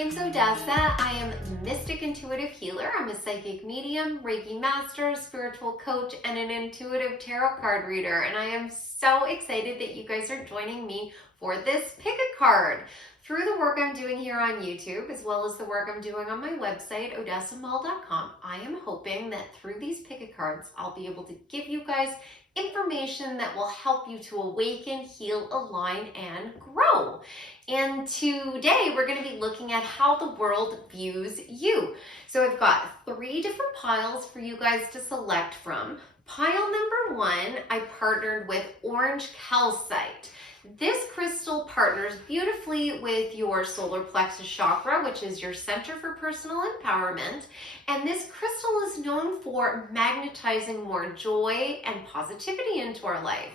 name's Odessa. I am a mystic intuitive healer. I'm a psychic medium, Reiki master, spiritual coach, and an intuitive tarot card reader. And I am so excited that you guys are joining me for this pick a card. Through the work I'm doing here on YouTube, as well as the work I'm doing on my website, odessamall.com, I am hoping that through these pick a cards, I'll be able to give you guys information that will help you to awaken, heal, align, and grow. And today we're going to be looking at how the world views you. So I've got 3 different piles for you guys to select from. Pile number 1, I partnered with orange calcite. This crystal partners beautifully with your solar plexus chakra, which is your center for personal empowerment. And this crystal is known for magnetizing more joy and positivity into our life.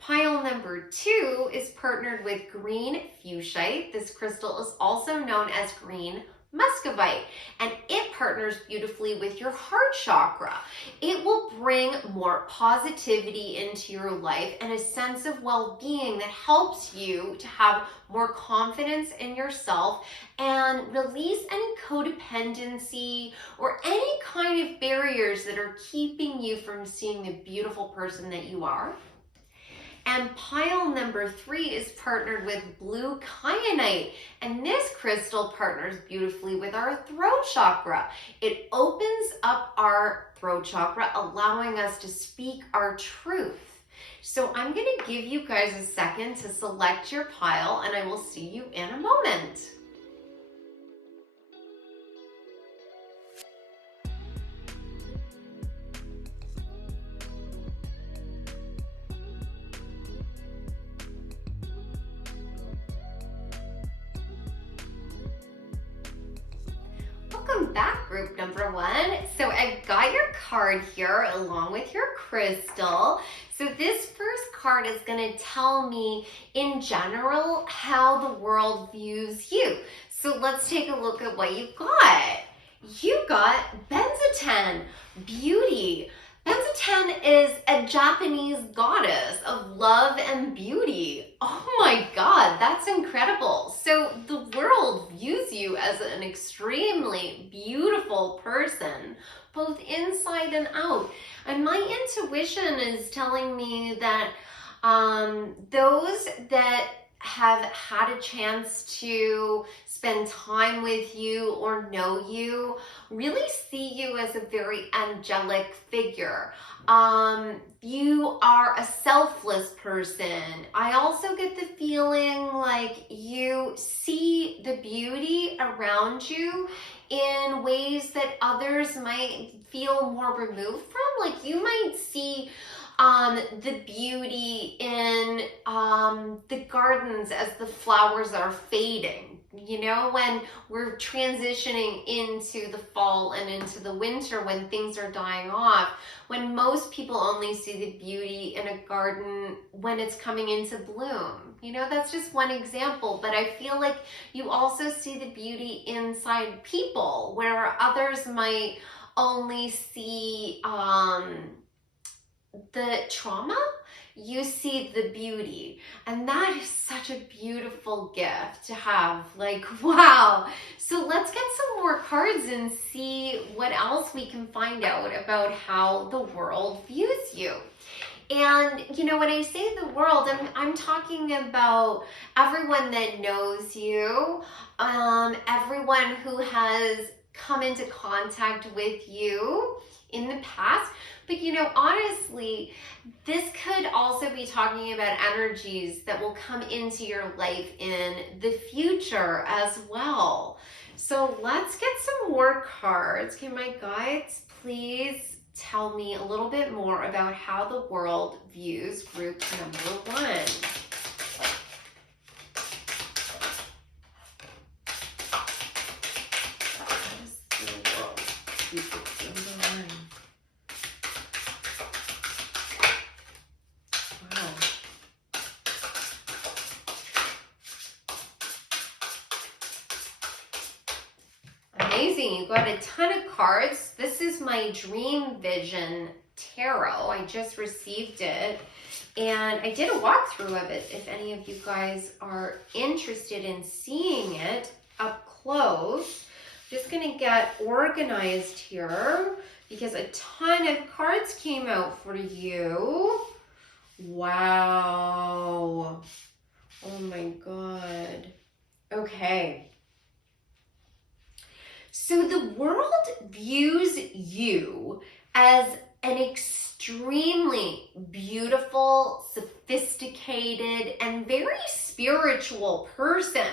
Pile number 2 is partnered with green fuchsite. This crystal is also known as green muscovite, and it partners beautifully with your heart chakra. It will bring more positivity into your life and a sense of well-being that helps you to have more confidence in yourself and release any codependency or any kind of barriers that are keeping you from seeing the beautiful person that you are. And pile number 3 is partnered with blue kyanite. And this crystal partners beautifully with our throat chakra. It opens up our throat chakra, allowing us to speak our truth. So I'm going to give you guys a second to select your pile, and I will see you in a moment. Welcome back, group number 1. So I've got your card here along with your crystal. So this first card is going to tell me in general how the world views you. So let's take a look at what you've got. You got Benzaten, beauty. Benzaten is a Japanese goddess of love and beauty. Oh my God, that's incredible. So the world views you as an extremely beautiful person, both inside and out. And my intuition is telling me that those that have had a chance to spend time with you or know you really see you as a very angelic figure. You are a selfless person. I also get the feeling like you see the beauty around you in ways that others might feel more removed from. Like you might see the beauty in the gardens as the flowers are fading. You know, when we're transitioning into the fall and into the winter, when things are dying off, when most people only see the beauty in a garden when it's coming into bloom. You know, that's just one example, but I feel like you also see the beauty inside people where others might only see the trauma. You see the beauty, and that is such a beautiful gift to have. Like, wow. So let's get some more cards and see what else we can find out about how the world views you. And you know, when I say the world, I'm talking about everyone that knows you, everyone who has come into contact with you in the past. But you know, honestly, this could also be talking about energies that will come into your life in the future as well. So let's get some more cards. Can my guides please tell me a little bit more about how the world views group number 1? How does the world view group number 1? Amazing, you got a ton of cards. This is my Dream Vision Tarot. I just received it and I did a walkthrough of it if any of you guys are interested in seeing it. up close. Just gonna get organized here because a ton of cards came out for you. Wow. Oh my God. Okay. So the world views you as an extremely beautiful, sophisticated, and very spiritual person.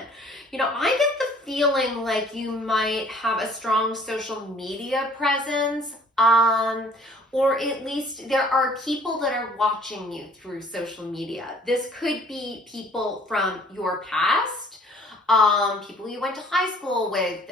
You know, I get the feeling like you might have a strong social media presence, or at least there are people that are watching you through social media. This could be people from your past, people you went to high school with,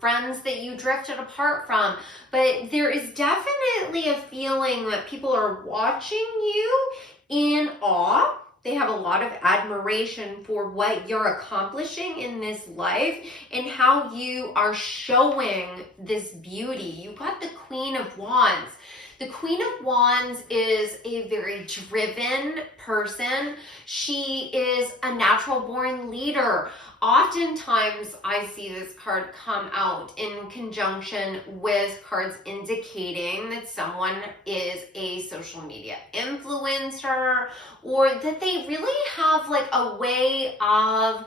friends that you drifted apart from. But there is definitely a feeling that people are watching you in awe. They have a lot of admiration for what you're accomplishing in this life and how you are showing this beauty. You got the Queen of Wands. The Queen of Wands is a very driven person. She is a natural born leader. Oftentimes, I see this card come out in conjunction with cards indicating that someone is a social media influencer, or that they really have like a way of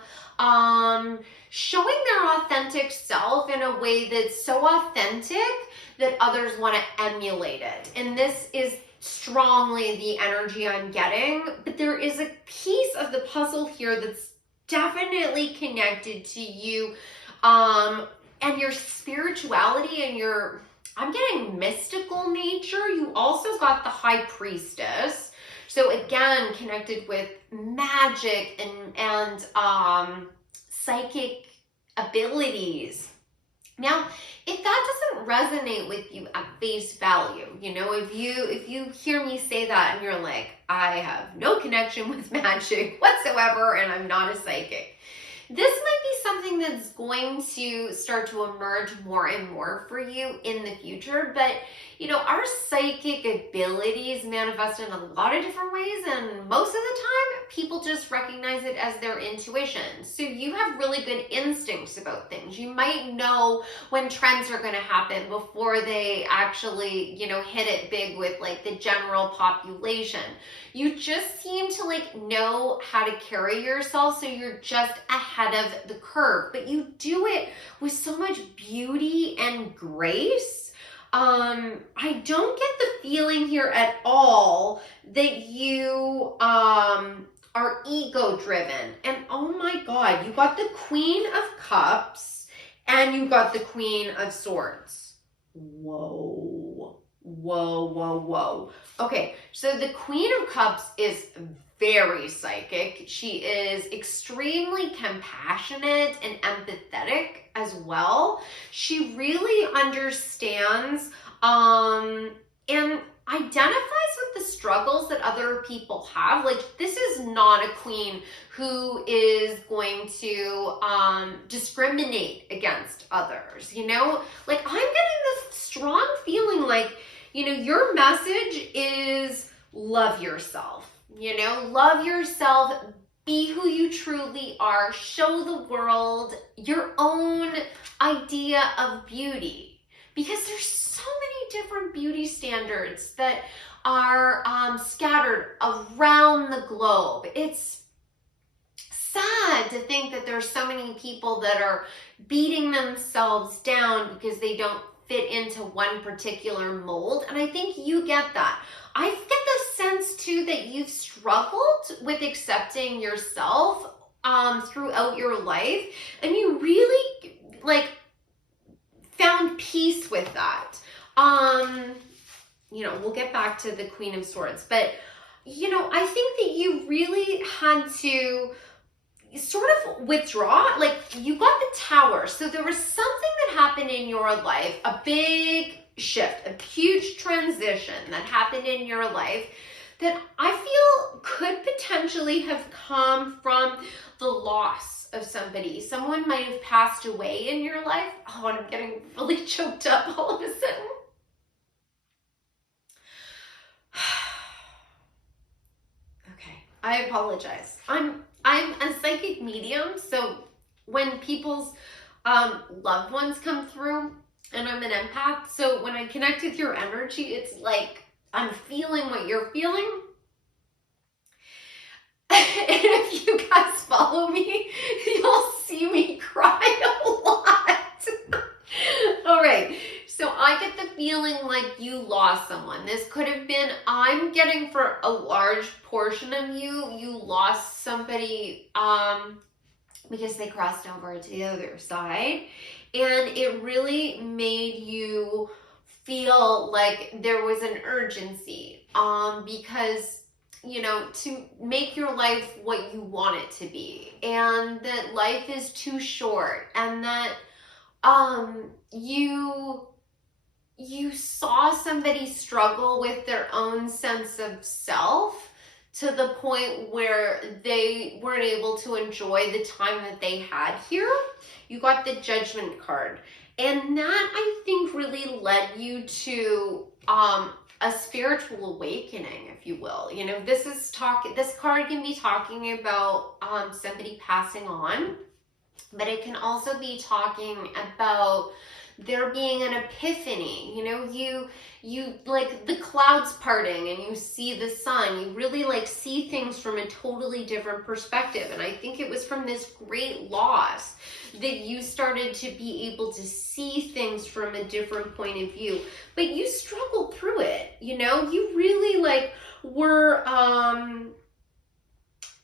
showing their authentic self in a way that's so authentic that others want to emulate it. And this is strongly the energy I'm getting, but there is a piece of the puzzle here that's definitely connected to you, and your spirituality and your, I'm getting mystical nature. You also got the High Priestess. So again, connected with magic and psychic abilities. Now, if that doesn't resonate with you at face value, you know, if you hear me say that and you're like, I have no connection with magic whatsoever and I'm not a psychic, this might be something that's going to start to emerge more and more for you in the future. But, you know, our psychic abilities manifest in a lot of different ways, and most of the time, people just recognize it as their intuition. So you have really good instincts about things. You might know when trends are going to happen before they actually, you know, hit it big with like the general population. You just seem to like know how to carry yourself, so you're just ahead of the curve, but you do it with so much beauty and grace. I don't get the feeling here at all that you are ego driven. And oh my God, you got the Queen of Cups and you got the Queen of Swords. Whoa. Whoa, whoa, whoa. Okay, so the Queen of Cups is very psychic. She is extremely compassionate and empathetic as well. She really understands and identifies with the struggles that other people have. Like, this is not a queen who is going to discriminate against others, you know? Like, I'm getting this strong feeling like, you know, your message is love yourself, you know, love yourself, be who you truly are, show the world your own idea of beauty, because there's so many different beauty standards that are scattered around the globe. It's sad to think that there's so many people that are beating themselves down because they don't fit into one particular mold. And I think you get that. I get the sense too that you've struggled with accepting yourself throughout your life, and you really like found peace with that. You know, we'll get back to the Queen of Swords, but you know, I think that you really had to sort of withdraw. Like, you got the Tower, so there was something that happened in your life, a big shift, a huge transition that happened in your life that I feel could potentially have come from the loss of somebody. Someone might have passed away in your life. Oh, and I'm getting really choked up all of a sudden. Okay, I apologize. I'm a psychic medium, so when people's loved ones come through, and I'm an empath, so when I connect with your energy, it's like I'm feeling what you're feeling. And if you guys follow me, you'll see me cry a lot. All right, so I get the feeling like you lost someone. This could have been, I'm getting for a large portion of you, you lost somebody because they crossed over to the other side. And it really made you feel like there was an urgency because, you know, to make your life what you want it to be, and that life is too short, and that you saw somebody struggle with their own sense of self to the point where they weren't able to enjoy the time that they had here. You got the Judgment card. And that, I think, really led you to a spiritual awakening, if you will. You know, this card can be talking about somebody passing on, but it can also be talking about there being an epiphany. You know, you like the clouds parting and you see the sun. You really like see things from a totally different perspective. And I think it was from this great loss that you started to be able to see things from a different point of view. But you struggled through it. You know, you really like were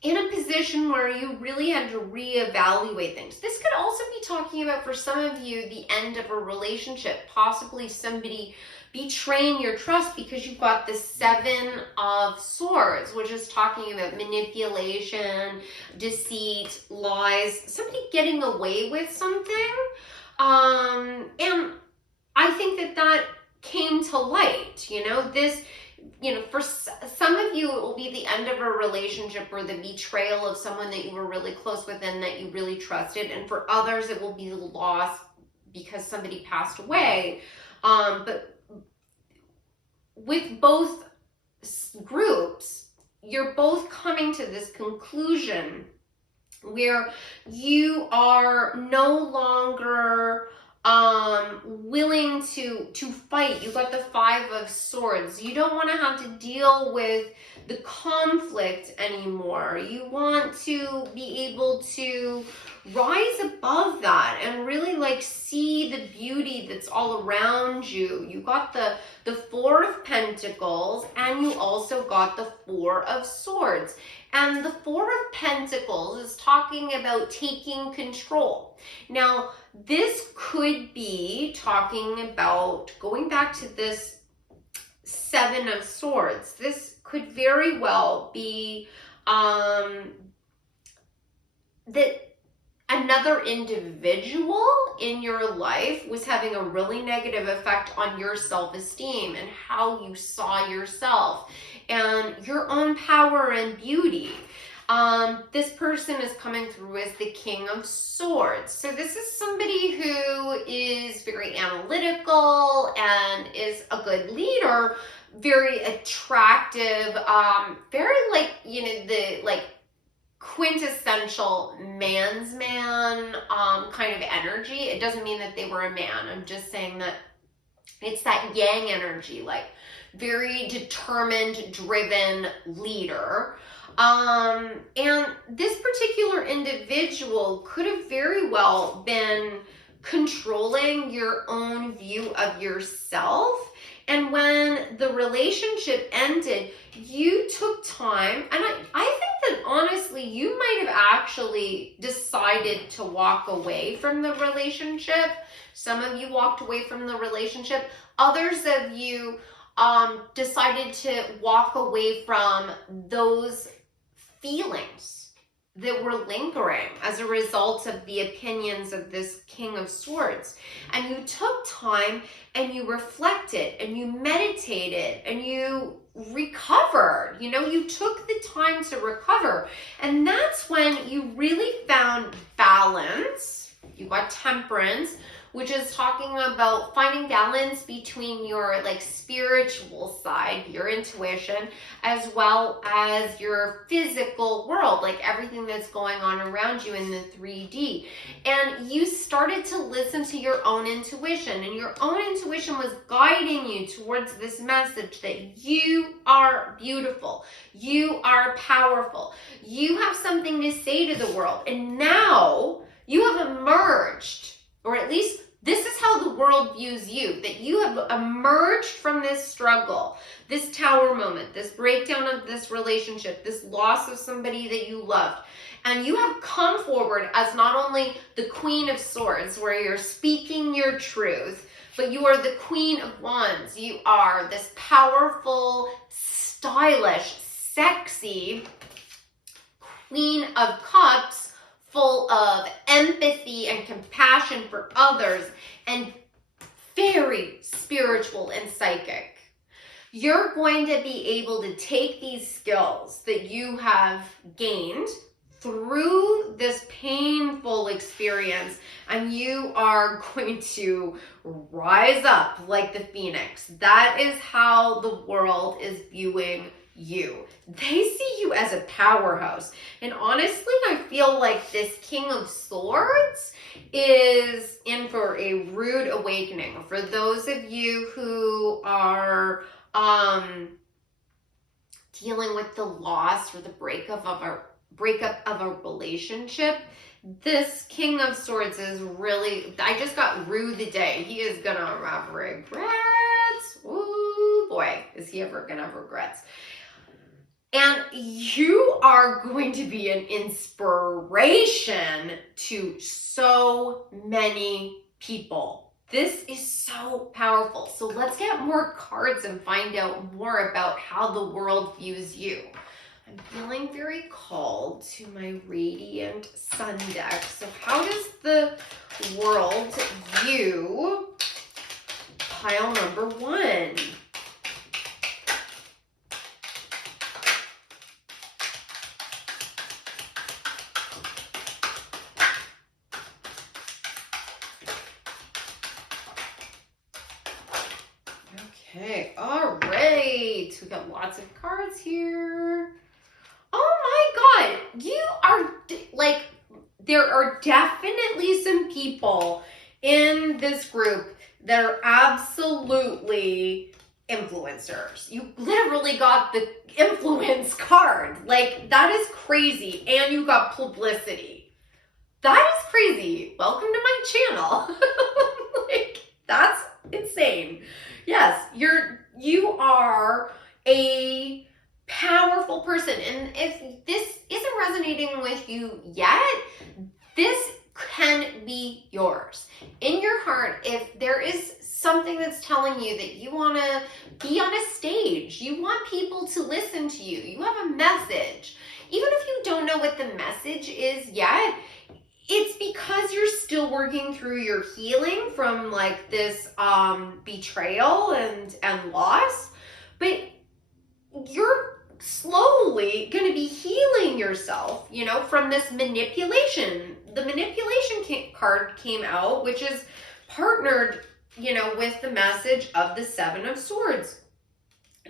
in a position where you really had to reevaluate things. This could also be talking about, for some of you, the end of a relationship, possibly somebody betraying your trust, because you've got the Seven of Swords, which is talking about manipulation, deceit, lies, somebody getting away with something. And I think that came to light, you know, this, you know, for some of you, it will be the end of a relationship or the betrayal of someone that you were really close with and that you really trusted. And for others, it will be the loss because somebody passed away. But with both groups, you're both coming to this conclusion where you are no longer willing to fight. You got the Five of Swords. You don't want to have to deal with the conflict anymore. You want to be able to rise above that and really like see the beauty that's all around you. You got the Four of Pentacles, and you also got the Four of Swords. And the Four of Pentacles is talking about taking control. Now, this could be talking about going back to this Seven of Swords. This could very well be that another individual in your life was having a really negative effect on your self-esteem and how you saw yourself and your own power and beauty. This person is coming through as the King of Swords. So this is somebody who is very analytical and is a good leader, very attractive, very like, you know, the like quintessential man's man kind of energy. It doesn't mean that they were a man. I'm just saying that it's that yang energy, like very determined, driven leader. And this particular individual could have very well been controlling your own view of yourself. And when the relationship ended, you took time, and I think that honestly, you might have actually decided to walk away from the relationship. Some of you walked away from the relationship. Others of you decided to walk away from those feelings that were lingering as a result of the opinions of this King of Swords. And you took time and you reflected and you meditated and you recovered. You know, you took the time to recover. And that's when you really found balance. You got Temperance, which is talking about finding balance between your like spiritual side, your intuition, as well as your physical world, like everything that's going on around you in the 3D. And you started to listen to your own intuition, and your own intuition was guiding you towards this message that you are beautiful, you are powerful, you have something to say to the world. And now you have emerged, or at least this is how the world views you, that you have emerged from this struggle, this tower moment, this breakdown of this relationship, this loss of somebody that you loved. And you have come forward as not only the Queen of Swords, where you're speaking your truth, but you are the Queen of Wands. You are this powerful, stylish, sexy Queen of Cups, full of empathy and compassion for others, and very spiritual and psychic. You're going to be able to take these skills that you have gained through this painful experience, and you are going to rise up like the phoenix. That is how the world is viewing you. They see you as a powerhouse. And honestly, I feel like this King of Swords is in for a rude awakening. For those of you who are dealing with the loss or the breakup of a relationship, this King of Swords is really, I just got Rue the day. He is gonna have regrets. Ooh boy, is he ever gonna have regrets. And you are going to be an inspiration to so many people. This is so powerful. So let's get more cards and find out more about how the world views you. I'm feeling very called to my Radiant Sun deck. So how does the world view pile number 1? Okay, all right. We got lots of cards here. Oh my God, you are like, there are definitely some people in this group that are absolutely influencers. You literally got the influence card. Like, that is crazy. And you got publicity. That is crazy. Welcome to my channel. Like, that's insane. Yes, you are a powerful person. And if this isn't resonating with you yet, this can be yours. In your heart, if there is something that's telling you that you want to be on a stage, you want people to listen to you, you have a message, even if you don't know what the message is yet, it's because you're still working through your healing from like this betrayal and loss, but you're slowly going to be healing yourself, you know, from this manipulation. The manipulation card came out, which is partnered, you know, with the message of the 7 of Swords.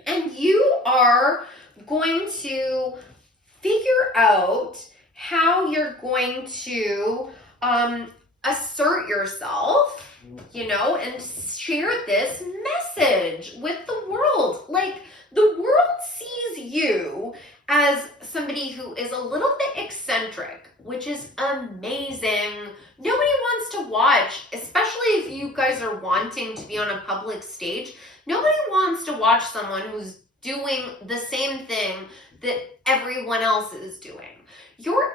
And you are going to figure out how you're going to assert yourself, you know, and share this message with the world. Like, the world sees you as somebody who is a little bit eccentric, which is amazing. Nobody wants to watch, especially if you guys are wanting to be on a public stage, nobody wants to watch someone who's doing the same thing that everyone else is doing. Your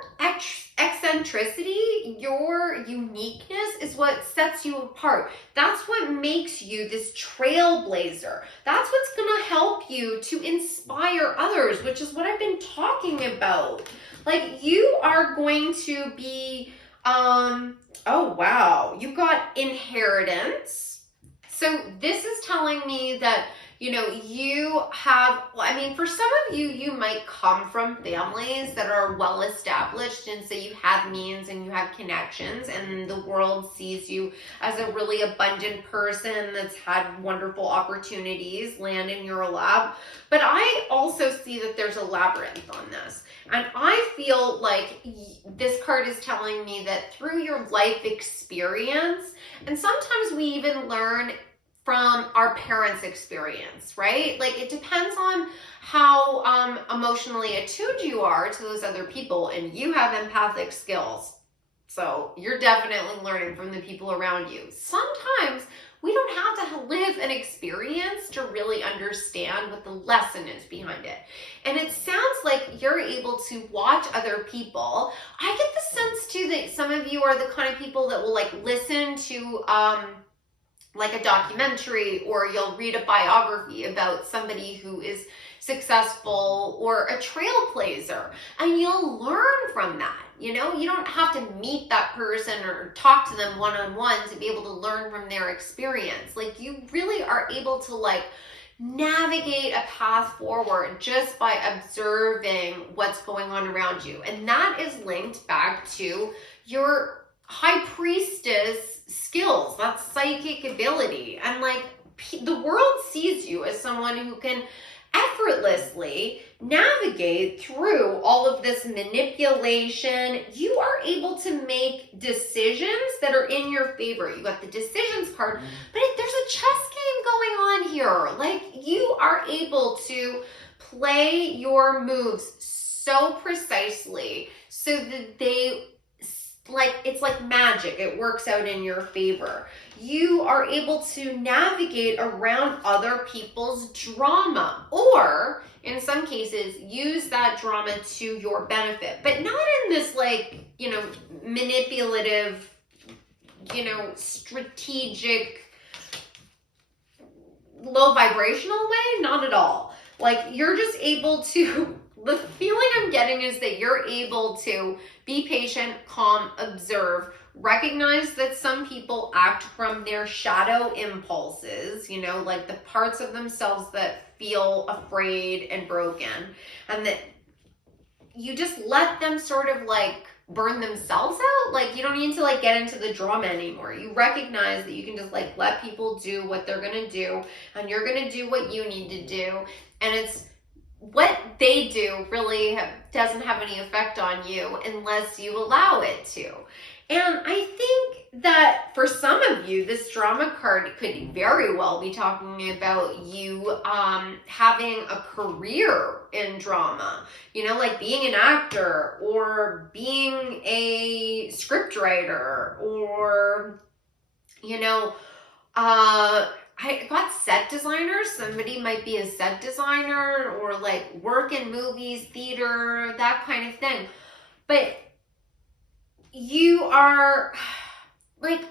eccentricity, your uniqueness is what sets you apart. That's what makes you this trailblazer. That's what's going to help you to inspire others, which is what I've been talking about. Like, you are going to be, oh wow, you got inheritance. So this is telling me that You know, you have, well, I mean, for some of you, you might come from families that are well established, and so you have means and you have connections, and the world sees you as a really abundant person that's had wonderful opportunities land in your lap. But I also see that there's a labyrinth on this. And I feel like this card is telling me that through your life experience, and sometimes we even learn from our parents' experience, right? Like it depends on how emotionally attuned you are to those other people, and you have empathic skills. So you're definitely learning from the people around you. Sometimes we don't have to live an experience to really understand what the lesson is behind it. And it sounds like you're able to watch other people. I get the sense too that some of you are the kind of people that will like listen to like a documentary, or you'll read a biography about somebody who is successful or a trailblazer, and you'll learn from that. You know, you don't have to meet that person or talk to them one-on-one to be able to learn from their experience. Like you really are able to like navigate a path forward just by observing what's going on around you. And that is linked back to your high priestess skills. That's psychic ability. And like the world sees you as someone who can effortlessly navigate through all of this manipulation. You are able to make decisions that are in your favor. You got the decisions card, but there's a chess game going on here. Like you are able to play your moves so precisely so that they, like, it's like magic. It works out in your favor. You are able to navigate around other people's drama, or in some cases use that drama to your benefit, but not in this like, you know, manipulative, you know, strategic, low vibrational way. Not at all. Like you're just able to, the feeling I'm getting is that you're able to be patient, calm, observe, recognize that some people act from their shadow impulses, you know, like the parts of themselves that feel afraid and broken, and that you just let them sort of like burn themselves out. Like you don't need to like get into the drama anymore. You recognize that you can just like let people do what they're gonna do, and you're gonna do what you need to do, and it's what they do really doesn't have any effect on you unless you allow it to. And I think that for some of you, this drama card could very well be talking about you having a career in drama, you know, like being an actor or being a scriptwriter, or, you know, I got set designers. Somebody might be a set designer, or like work in movies, theater, that kind of thing. But you are like,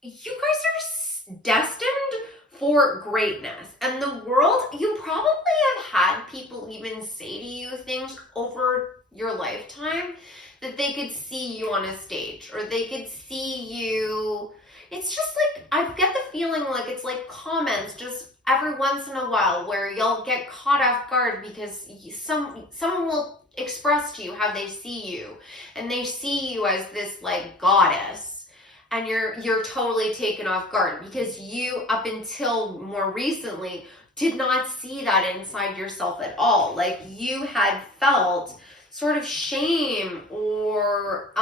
you guys are destined for greatness. And the world, you probably have had people even say to you things over your lifetime that they could see you on a stage, or they could see you. It's just like, I get the feeling like it's like comments just every once in a while where you'll get caught off guard because someone will express to you how they see you, and they see you as this like goddess, and you're totally taken off guard because you, up until more recently, did not see that inside yourself at all. Like you had felt sort of shame or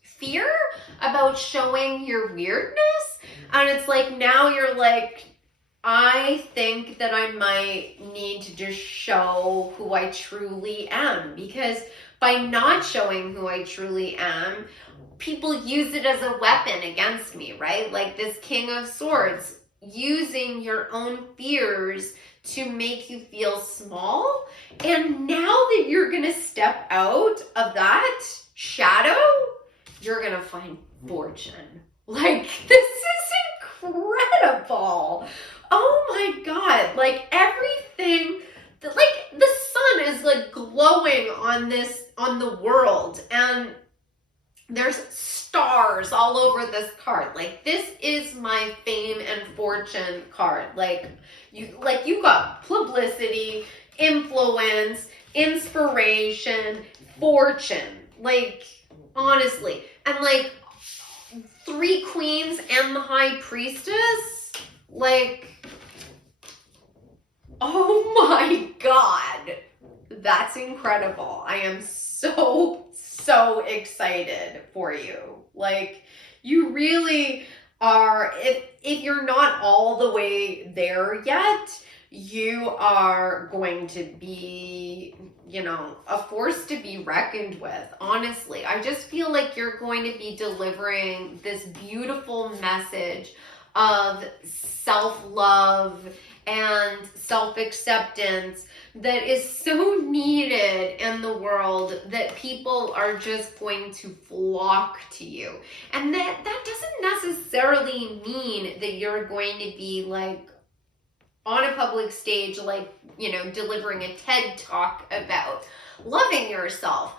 fear about showing your weirdness, and it's like now you're like, I think that I might need to just show who I truly am, because by not showing who I truly am, people use it as a weapon against me, right? Like this King of Swords, using your own fears to make you feel small. And now that you're gonna step out of that shadow, you're gonna find fortune. Like, this is incredible. Oh my God, like everything, like the sun is like glowing on the world, and There's stars all over this card. Like, this is my fame and fortune card. Like you got publicity, influence, inspiration, fortune. Like, honestly. And like 3 queens and the high priestess. Like, oh my God. That's incredible. I am so excited for you. Like, you really are, if you're not all the way there yet, you are going to be, you know, a force to be reckoned with. Honestly, I just feel like you're going to be delivering this beautiful message of self-love and self-acceptance that is so needed in the world, that people are just going to flock to you. And that doesn't necessarily mean that you're going to be like on a public stage, like, you know, delivering a TED talk about loving yourself.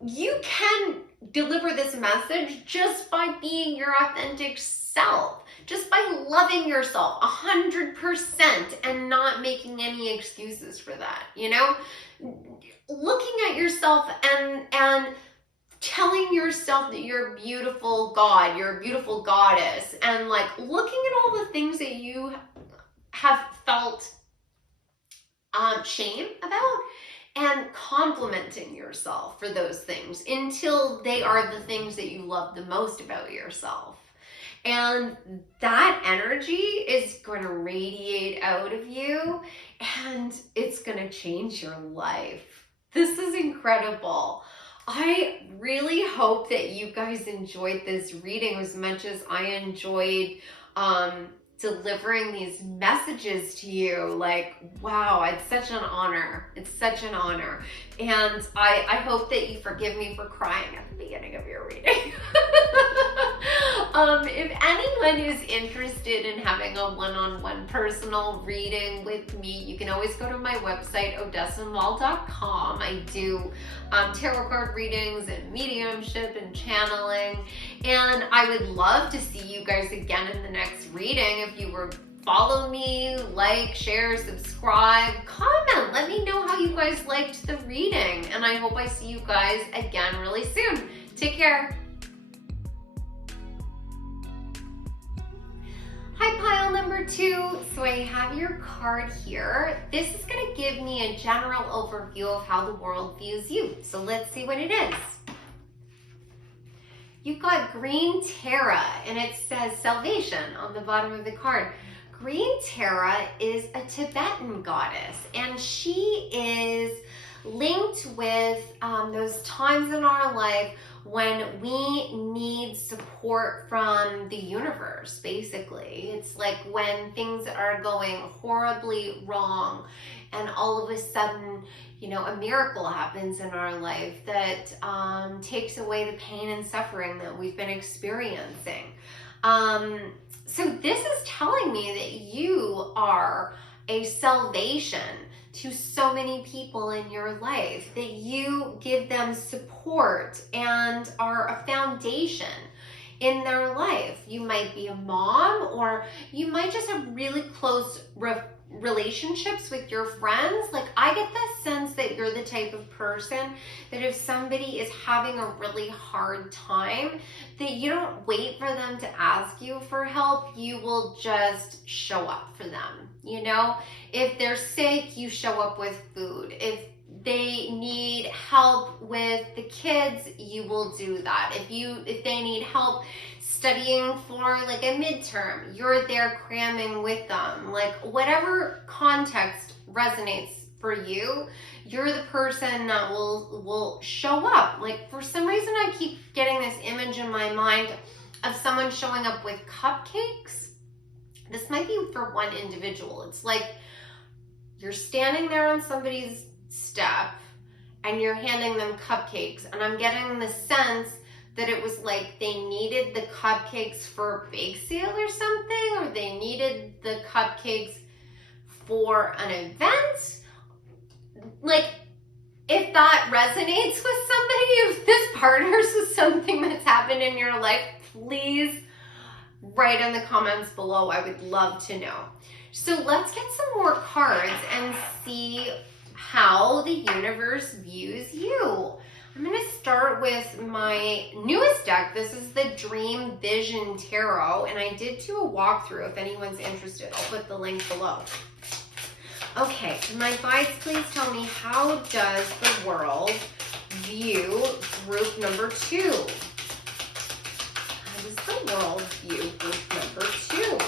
You can deliver this message just by being your authentic self, just by loving yourself 100% and not making any excuses for that, you know? Looking at yourself and telling yourself that you're a beautiful God, you're a beautiful goddess, and like looking at all the things that you have felt shame about, and complimenting yourself for those things until they are the things that you love the most about yourself. And that energy is going to radiate out of you, and it's going to change your life. This is incredible. I really hope that you guys enjoyed this reading as much as I enjoyed delivering these messages to you. Like, wow, it's such an honor. It's such an honor. And I hope that you forgive me for crying at the beginning of your reading. If anyone is interested in having a one-on-one personal reading with me, you can always go to my website, odessaandI.com. I do tarot card readings and mediumship and channeling. And I would love to see you guys again in the next reading. If you were follow me, like, share, subscribe, comment. Let me know how you guys liked the reading. And I hope I see you guys again really soon. Take care. Hi, pile number 2. So I have your card here. This is going to give me a general overview of how the world views you. So let's see what it is. You've got Green Terra, and it says salvation on the bottom of the card. Green Terra is a Tibetan goddess, and she is linked with those times in our life when we need support from the universe, basically. It's like when things are going horribly wrong and all of a sudden, you know, a miracle happens in our life that takes away the pain and suffering that we've been experiencing. So this is telling me that you are a salvation to so many people in your life, that you give them support and are a foundation in their life. You might be a mom, or you might just have really close relationships with your friends. Like, I get the sense that you're the type of person that if somebody is having a really hard time, that you don't wait for them to ask you for help. You will just show up for them. You know, if they're sick, you show up with food. If they need help with the kids, you will do that. If they need help studying for like a midterm, you're there cramming with them. Like, whatever context resonates for you, you're the person that will show up. Like, for some reason, I keep getting this image in my mind of someone showing up with cupcakes. This might be for one individual. It's like you're standing there on somebody's step and you're handing them cupcakes, and I'm getting the sense that it was like they needed the cupcakes for a bake sale or something, or they needed the cupcakes for an event. Like, If that resonates with somebody, if this partners with something that's happened in your life, please write in the comments below. I would love to know. So let's get some more cards and see how the universe views you. I'm going to start with my newest deck. This is the Dream Vision Tarot, and I did do a walkthrough. If anyone's interested, I'll put the link below. Okay, my guides, please tell me, how does the world view group number 2? How does the world view group number 2?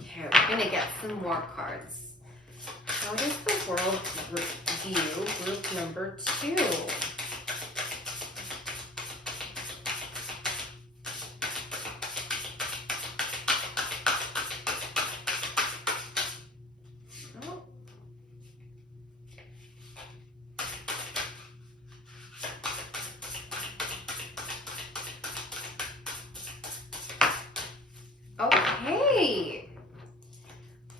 Okay, we're going to get some more cards. How does the world view group number 2? Okay,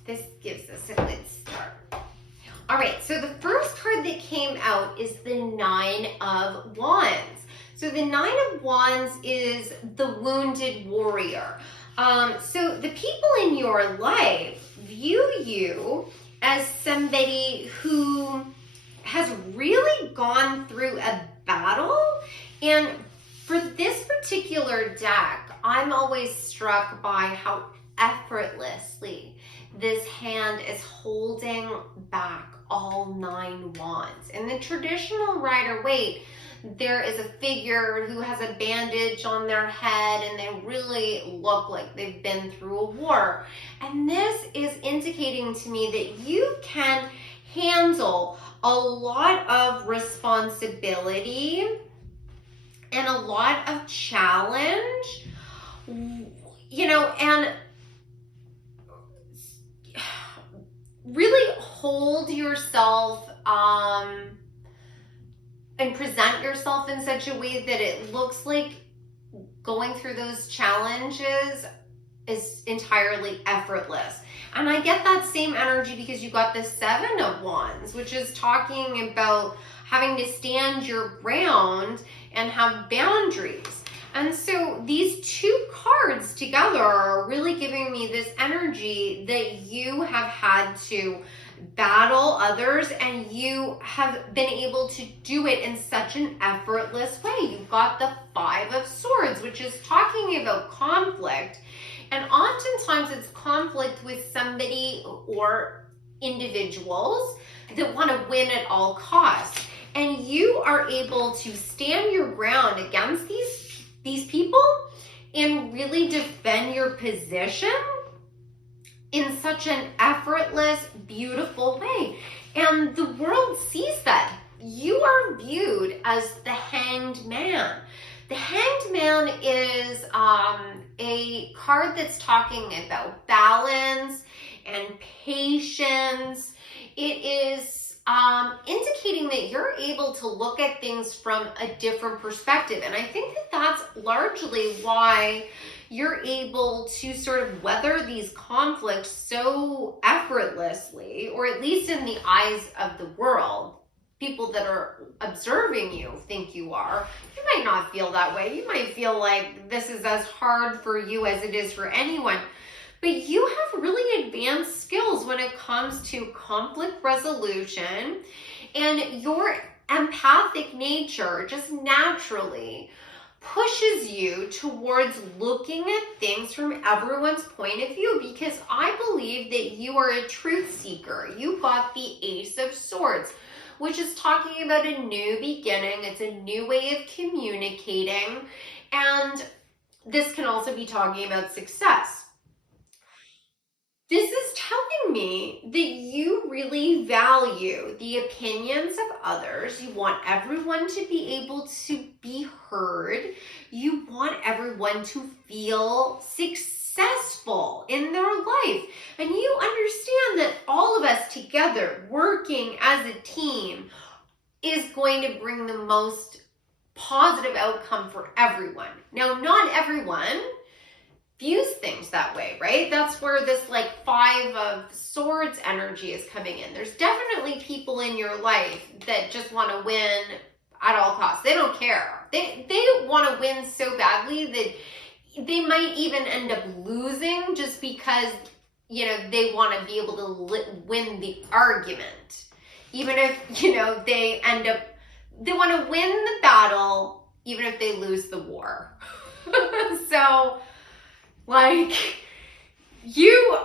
this gives us a good start. All right, so the first card that came out is the Nine of Wands. So the Nine of Wands is the wounded warrior. So the people in your life view you as somebody who has really gone through a battle. And for this particular deck, I'm always struck by how effortlessly this hand is holding back all 9 wands. In the traditional Rider-Waite, there is a figure who has a bandage on their head and they really look like they've been through a war. And this is indicating to me that you can handle a lot of responsibility and a lot of challenge, you know, and really hold yourself and present yourself in such a way that it looks like going through those challenges is entirely effortless. And I get that same energy because you got the Seven of Wands, which is talking about having to stand your ground and have boundaries. And so these two cards together are really giving me this energy that you have had to battle others and you have been able to do it in such an effortless way. You've got the Five of Swords, which is talking about conflict. And oftentimes it's conflict with somebody or individuals that want to win at all costs. And you are able to stand your ground against these people and really defend your position in such an effortless, beautiful way. And the world sees that. You are viewed as the Hanged Man. The Hanged Man is a card that's talking about balance and patience. It is indicating that you're able to look at things from a different perspective. And I think that that's largely why you're able to sort of weather these conflicts so effortlessly, or at least in the eyes of the world. People that are observing you think you are. You might not feel that way. You might feel like this is as hard for you as it is for anyone. But you have really advanced skills when it comes to conflict resolution, and your empathic nature just naturally pushes you towards looking at things from everyone's point of view, because I believe that you are a truth seeker. You got the Ace of Swords, which is talking about a new beginning. It's a new way of communicating, and this can also be talking about success. This is telling me that you really value the opinions of others. You want everyone to be able to be heard. You want everyone to feel successful in their life. And you understand that all of us together working as a team is going to bring the most positive outcome for everyone. Now, not everyone views things that way, right? That's where this like 5 of Swords energy is coming in. There's definitely people in your life that just want to win at all costs. They don't care. They want to win so badly that they might even end up losing just because, you know, they want to be able to win the argument. Even if, you know, they want to win the battle even if they lose the war. So, like, you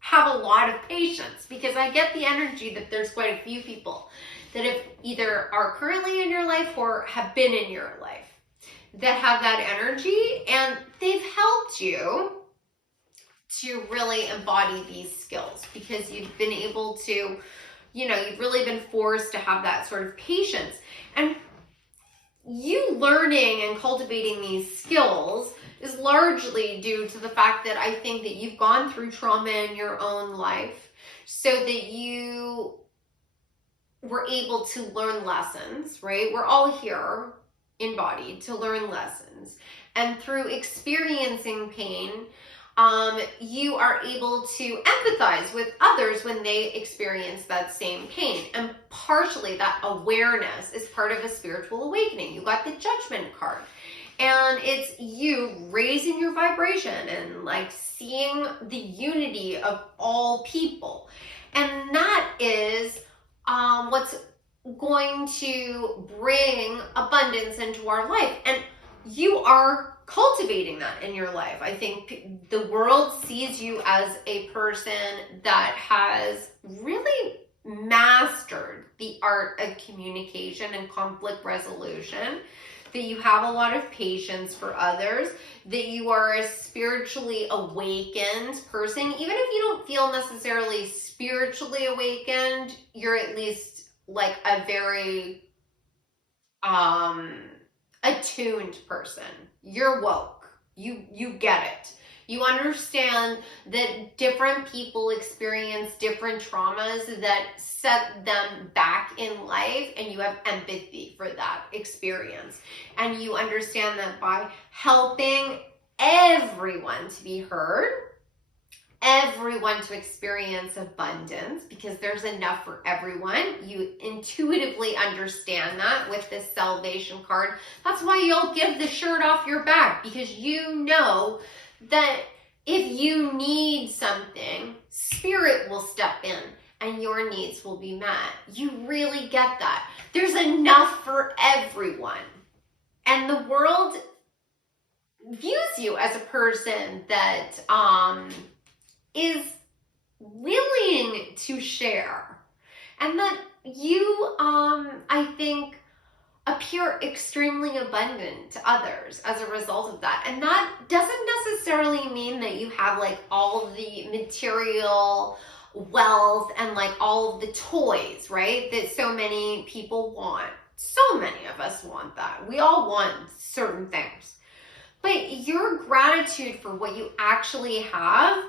have a lot of patience, because I get the energy that there's quite a few people that have either are currently in your life or have been in your life that have that energy, and they've helped you to really embody these skills because you've been able to, you know, you've really been forced to have that sort of patience. And you learning and cultivating these skills is largely due to the fact that I think that you've gone through trauma in your own life so that you were able to learn lessons, right? We're all here embodied to learn lessons. And through experiencing pain, you are able to empathize with others when they experience that same pain. And partially that awareness is part of a spiritual awakening. You got the Judgment card. And it's you raising your vibration and like seeing the unity of all people. And that is what's going to bring abundance into our life. And you are cultivating that in your life. I think the world sees you as a person that has really mastered the art of communication and conflict resolution, that you have a lot of patience for others, that you are a spiritually awakened person. Even if you don't feel necessarily spiritually awakened, you're at least like a very attuned person. You're woke. You get it. You understand that different people experience different traumas that set them back in life, and you have empathy for that experience. And you understand that by helping everyone to be heard, everyone to experience abundance, because there's enough for everyone. You intuitively understand that with this salvation card. That's why you'll give the shirt off your back, because you know that if you need something, spirit will step in and your needs will be met. You really get that. There's enough for everyone. And the world views you as a person that is willing to share, and that you, I think, appear extremely abundant to others as a result of that. And that doesn't necessarily mean that you have like all of the material wealth and like all of the toys, right? That so many people want. So many of us want that. We all want certain things. But your gratitude for what you actually have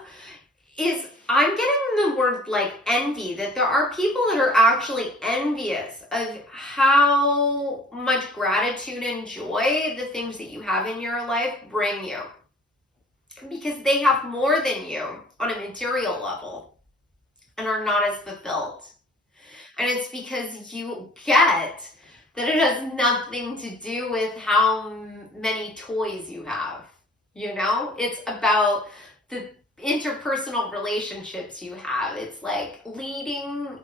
is, I'm getting the word like envy, that there are people that are actually envious of how much gratitude and joy the things that you have in your life bring you, because they have more than you on a material level and are not as fulfilled. And it's because you get that it has nothing to do with how many toys you have. You know, it's about the interpersonal relationships you have. It's like leading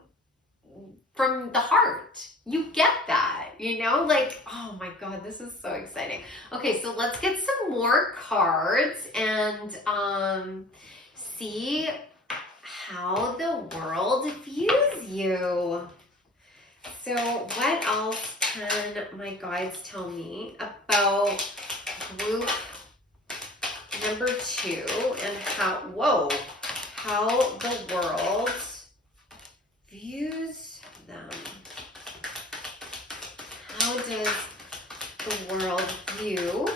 from the heart. You get that, you know, like, oh my God, this is so exciting. Okay, so let's get some more cards and see how the world views you. So what else can my guides tell me about group number 2 and how the world views them? How does the world view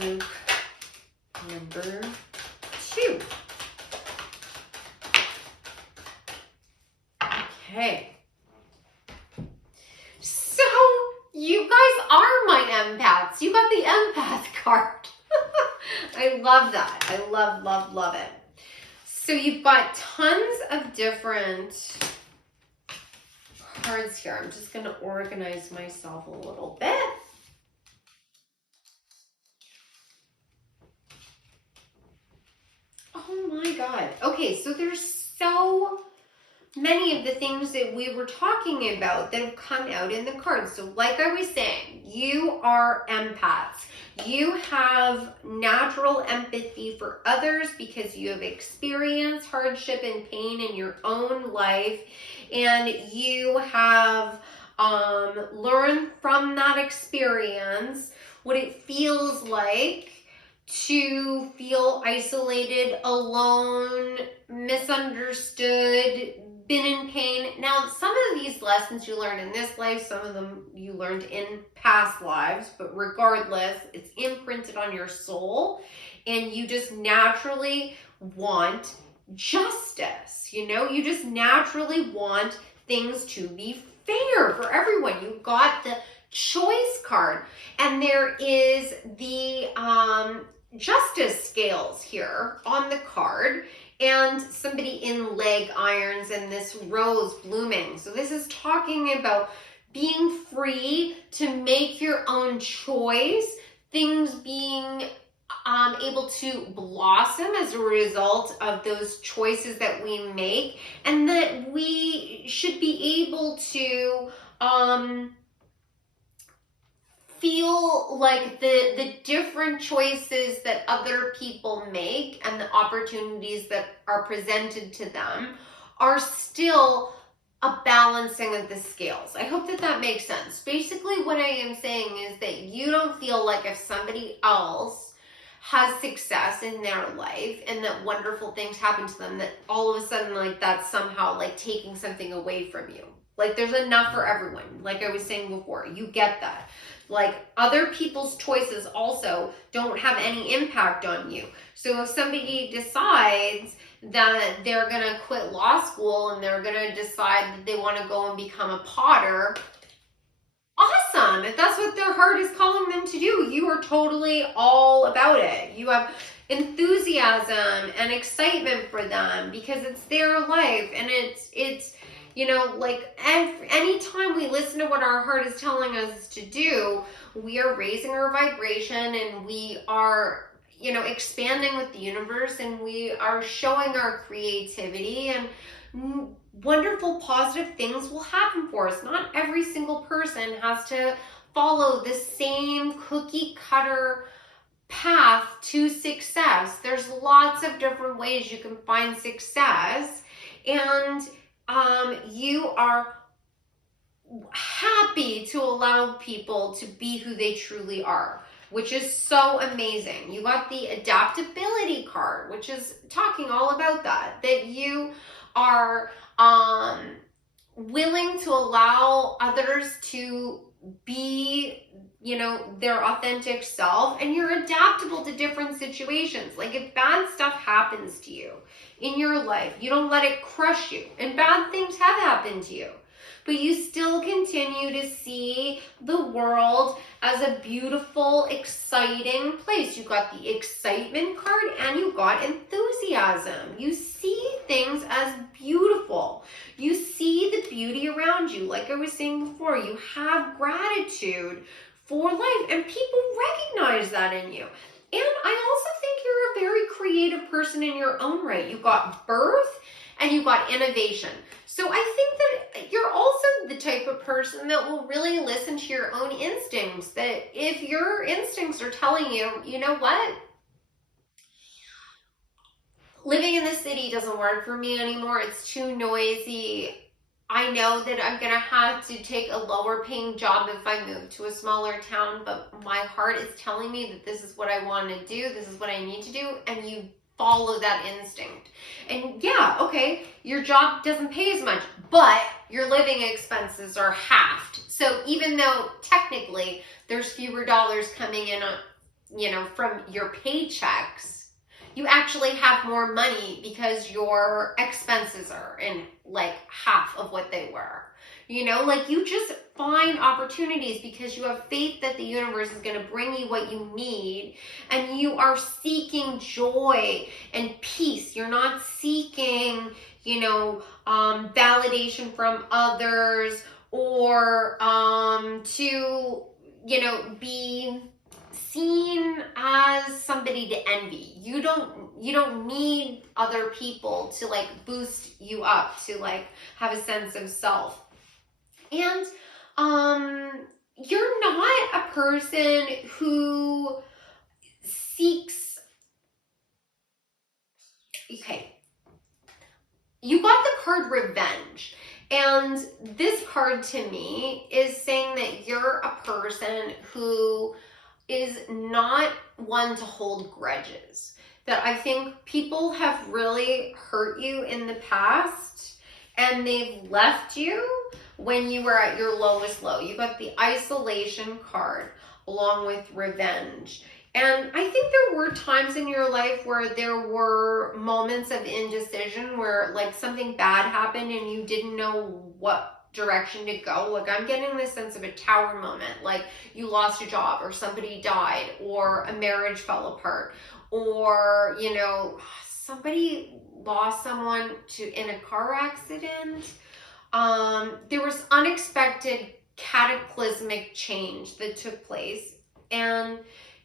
group number 2? Okay. So you guys are my empaths. You got the empath card. I love that. I love, love, love it. So you've got tons of different cards here. I'm just going to organize myself a little bit. Oh my God. Okay, so there's so many of the things that we were talking about that have come out in the cards. So like I was saying, you are empaths. You have natural empathy for others because you have experienced hardship and pain in your own life, and you have learned from that experience what it feels like to feel isolated, alone, misunderstood, been in pain. Now, some of these lessons you learned in this life, some of them you learned in past lives, but regardless, it's imprinted on your soul, and you just naturally want justice. You know, you just naturally want things to be fair for everyone. You got the choice card, and there is the justice scales here on the card, and somebody in leg irons and this rose blooming. So this is talking about being free to make your own choice, things being able to blossom as a result of those choices that we make, and that we should be able to feel like the different choices that other people make and the opportunities that are presented to them are still a balancing of the scales. I hope that that makes sense. Basically, what I am saying is that you don't feel like if somebody else has success in their life and that wonderful things happen to them, that all of a sudden, like, that's somehow like taking something away from you. Like, there's enough for everyone. Like I was saying before, you get that. Like, other people's choices also don't have any impact on you. So if somebody decides that they're going to quit law school and they're going to decide that they want to go and become a potter, awesome. If that's what their heart is calling them to do, you are totally all about it. You have enthusiasm and excitement for them because it's their life, and it's you know, like anytime we listen to what our heart is telling us to do, we are raising our vibration, and we are, you know, expanding with the universe, and we are showing our creativity, and wonderful positive things will happen for us. Not every single person has to follow the same cookie cutter path to success. There's lots of different ways you can find success, and you are happy to allow people to be who they truly are, which is so amazing. You got the adaptability card, which is talking all about that you are willing to allow others to be, you know, their authentic self, and you're adaptable to different situations. Like, if bad stuff happens to you in your life, you don't let it crush you. And bad things have happened to you, but you still continue to see the world as a beautiful, exciting place. You got the excitement card and you got enthusiasm. You see things as beautiful. You see the beauty around you. Like I was saying before, you have gratitude for life, and people recognize that in you. And I also think you're a very creative person in your own right. You got birth and you got innovation. So I think that you're also the type of person that will really listen to your own instincts. That if your instincts are telling you, you know what? Living in the city doesn't work for me anymore. It's too noisy. I know that I'm going to have to take a lower paying job if I move to a smaller town, but my heart is telling me that this is what I want to do. This is what I need to do. And you follow that instinct. And yeah, okay, your job doesn't pay as much, but your living expenses are halved. So even though technically there's fewer dollars coming in, you know, from your paychecks, you actually have more money because your expenses are in like half of what they were. You know, like you just find opportunities because you have faith that the universe is going to bring you what you need, and you are seeking joy and peace. You're not seeking, validation from others, or to, be seen as somebody to envy. You don't need other people to like boost you up, to like have a sense of self. And you're not a person who seeks, okay, you got the card revenge. And this card to me is saying that you're a person who is not one to hold grudges. That I think people have really hurt you in the past and they've left you when you were at your lowest low. You got the isolation card along with revenge. And I think there were times in your life where there were moments of indecision where like something bad happened and you didn't know what direction to go. Like I'm getting this sense of a tower moment, like you lost a job or somebody died or a marriage fell apart, or somebody lost someone in a car accident. There was unexpected cataclysmic change that took place, and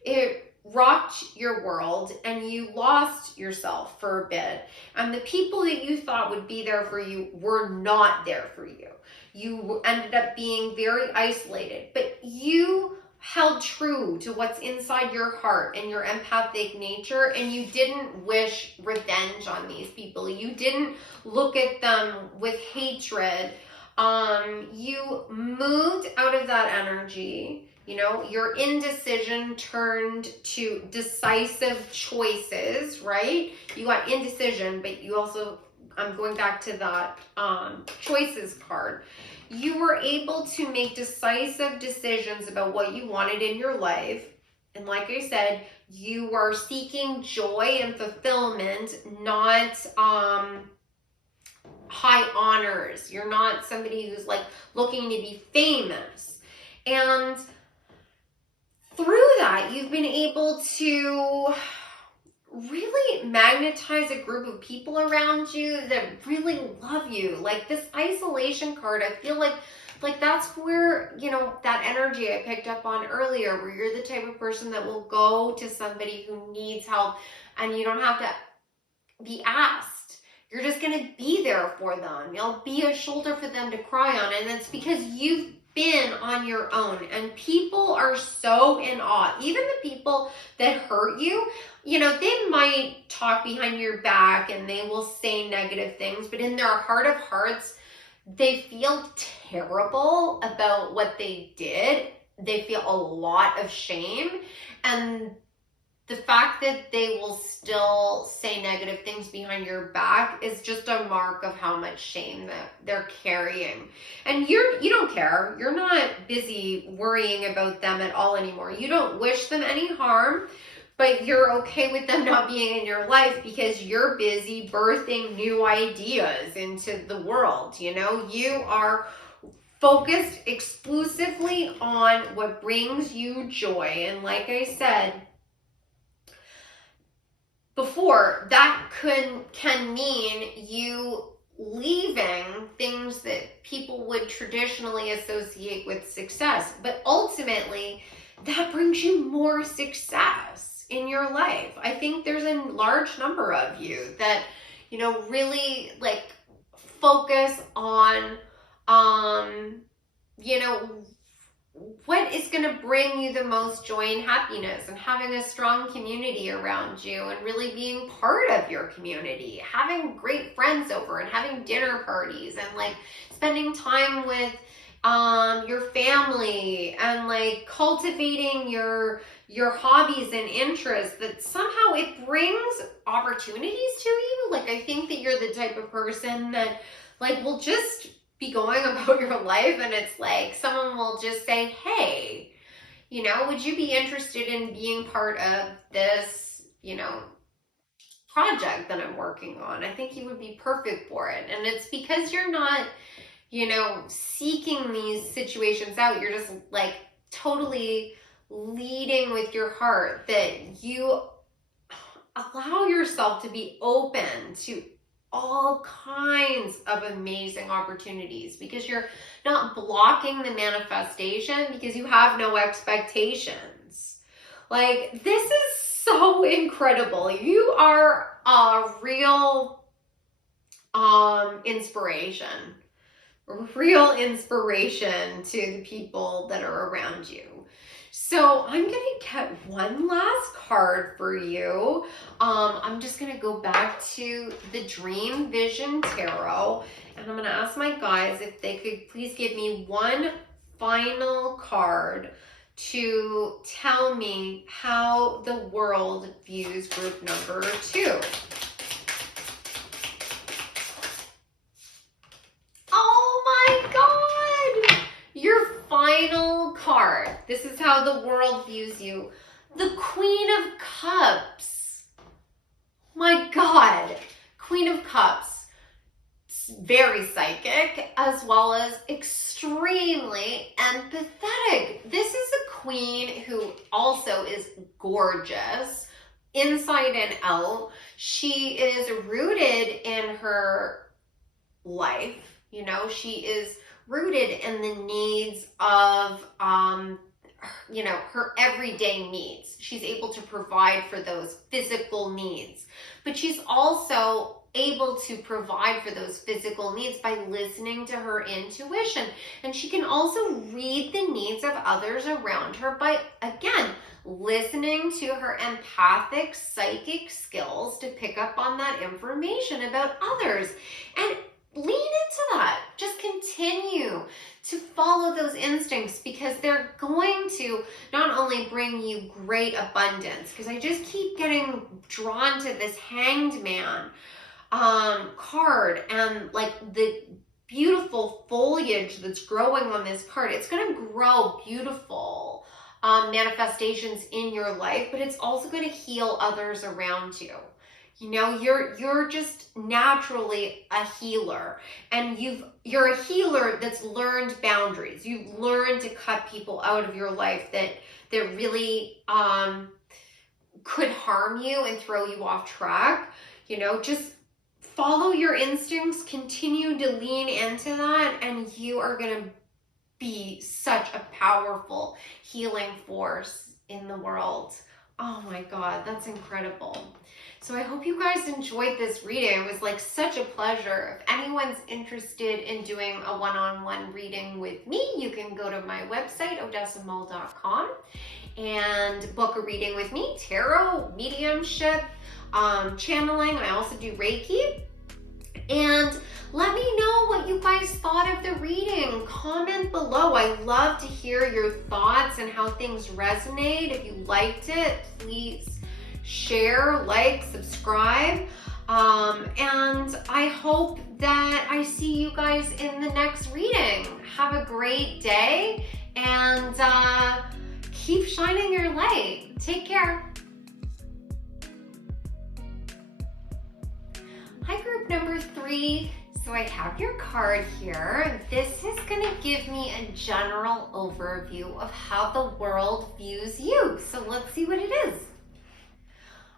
it rocked your world, and you lost yourself for a bit, and the people that you thought would be there for you were not there for you. You ended up being very isolated, but you held true to what's inside your heart and your empathic nature, and you didn't wish revenge on these people. You didn't look at them with hatred. You moved out of that energy. Your indecision turned to decisive choices, right? You got indecision, but you also, I'm going back to that choices card. You were able to make decisive decisions about what you wanted in your life. And like I said, you are seeking joy and fulfillment, not high honors. You're not somebody who's like looking to be famous. And through that, you've been able to really magnetize a group of people around you that really love you. Like this isolation card, I feel like that's where, that energy I picked up on earlier, where you're the type of person that will go to somebody who needs help and you don't have to be asked. You're just going to be there for them. You'll be a shoulder for them to cry on. And that's because you've been on your own, and people are so in awe. Even the people that hurt you, they might talk behind your back and they will say negative things, but in their heart of hearts, they feel terrible about what they did. They feel a lot of shame, and the fact that they will still say negative things behind your back is just a mark of how much shame that they're carrying. And you don't care. You're not busy worrying about them at all anymore. You don't wish them any harm, but you're okay with them not being in your life because you're busy birthing new ideas into the world. You are focused exclusively on what brings you joy. And like I said before, that can mean you leaving things that people would traditionally associate with success, but ultimately that brings you more success in your life. I think there's a large number of you that really like focus on what is going to bring you the most joy and happiness, and having a strong community around you and really being part of your community, having great friends over and having dinner parties and like spending time with your family and like cultivating your hobbies and interests, that somehow it brings opportunities to you. Like I think that you're the type of person that like will just be going about your life, and it's like someone will just say, hey, would you be interested in being part of this, project that I'm working on? I think you would be perfect for it. And it's because you're not seeking these situations out. You're just like totally leading with your heart, that you allow yourself to be open to all kinds of amazing opportunities, because you're not blocking the manifestation because you have no expectations. Like, this is so incredible. You are a real inspiration to the people that are around you. So I'm going to get one last card for you. I'm just going to go back to the Dream Vision Tarot, and I'm going to ask my guides if they could please give me one final card to tell me how the world views group number 2. Your final card. This is how the world views you. The Queen of Cups. My God. Queen of Cups. Very psychic, as well as extremely empathetic. This is a queen who also is gorgeous, inside and out. She is rooted in her life. She is rooted in the needs of, her everyday needs. She's able to provide for those physical needs, but she's also able to provide for those physical needs by listening to her intuition. And she can also read the needs of others around her by, again, listening to her empathic psychic skills to pick up on that information about others. And lean into that. Just continue to follow those instincts, because they're going to not only bring you great abundance, because I just keep getting drawn to this Hanged Man card, and like the beautiful foliage that's growing on this card. It's going to grow beautiful manifestations in your life, but it's also going to heal others around you. You're just naturally a healer, and you're a healer that's learned boundaries. You've learned to cut people out of your life that really could harm you and throw you off track. Just follow your instincts, continue to lean into that, and you are going to be such a powerful healing force in the world. Oh my God, that's incredible. So I hope you guys enjoyed this reading. It was like such a pleasure. If anyone's interested in doing a one-on-one reading with me, you can go to my website, odessamall.com, and book a reading with me. Tarot, mediumship, channeling. I also do Reiki. And let me know what you guys thought of the reading. Comment below. I love to hear your thoughts and how things resonate. If you liked it, please share, like, subscribe. And I hope that I see you guys in the next reading. Have a great day, and keep shining your light. Take care. Hi, group number 3. So I have your card here. This is going to give me a general overview of how the world views you. So let's see what it is.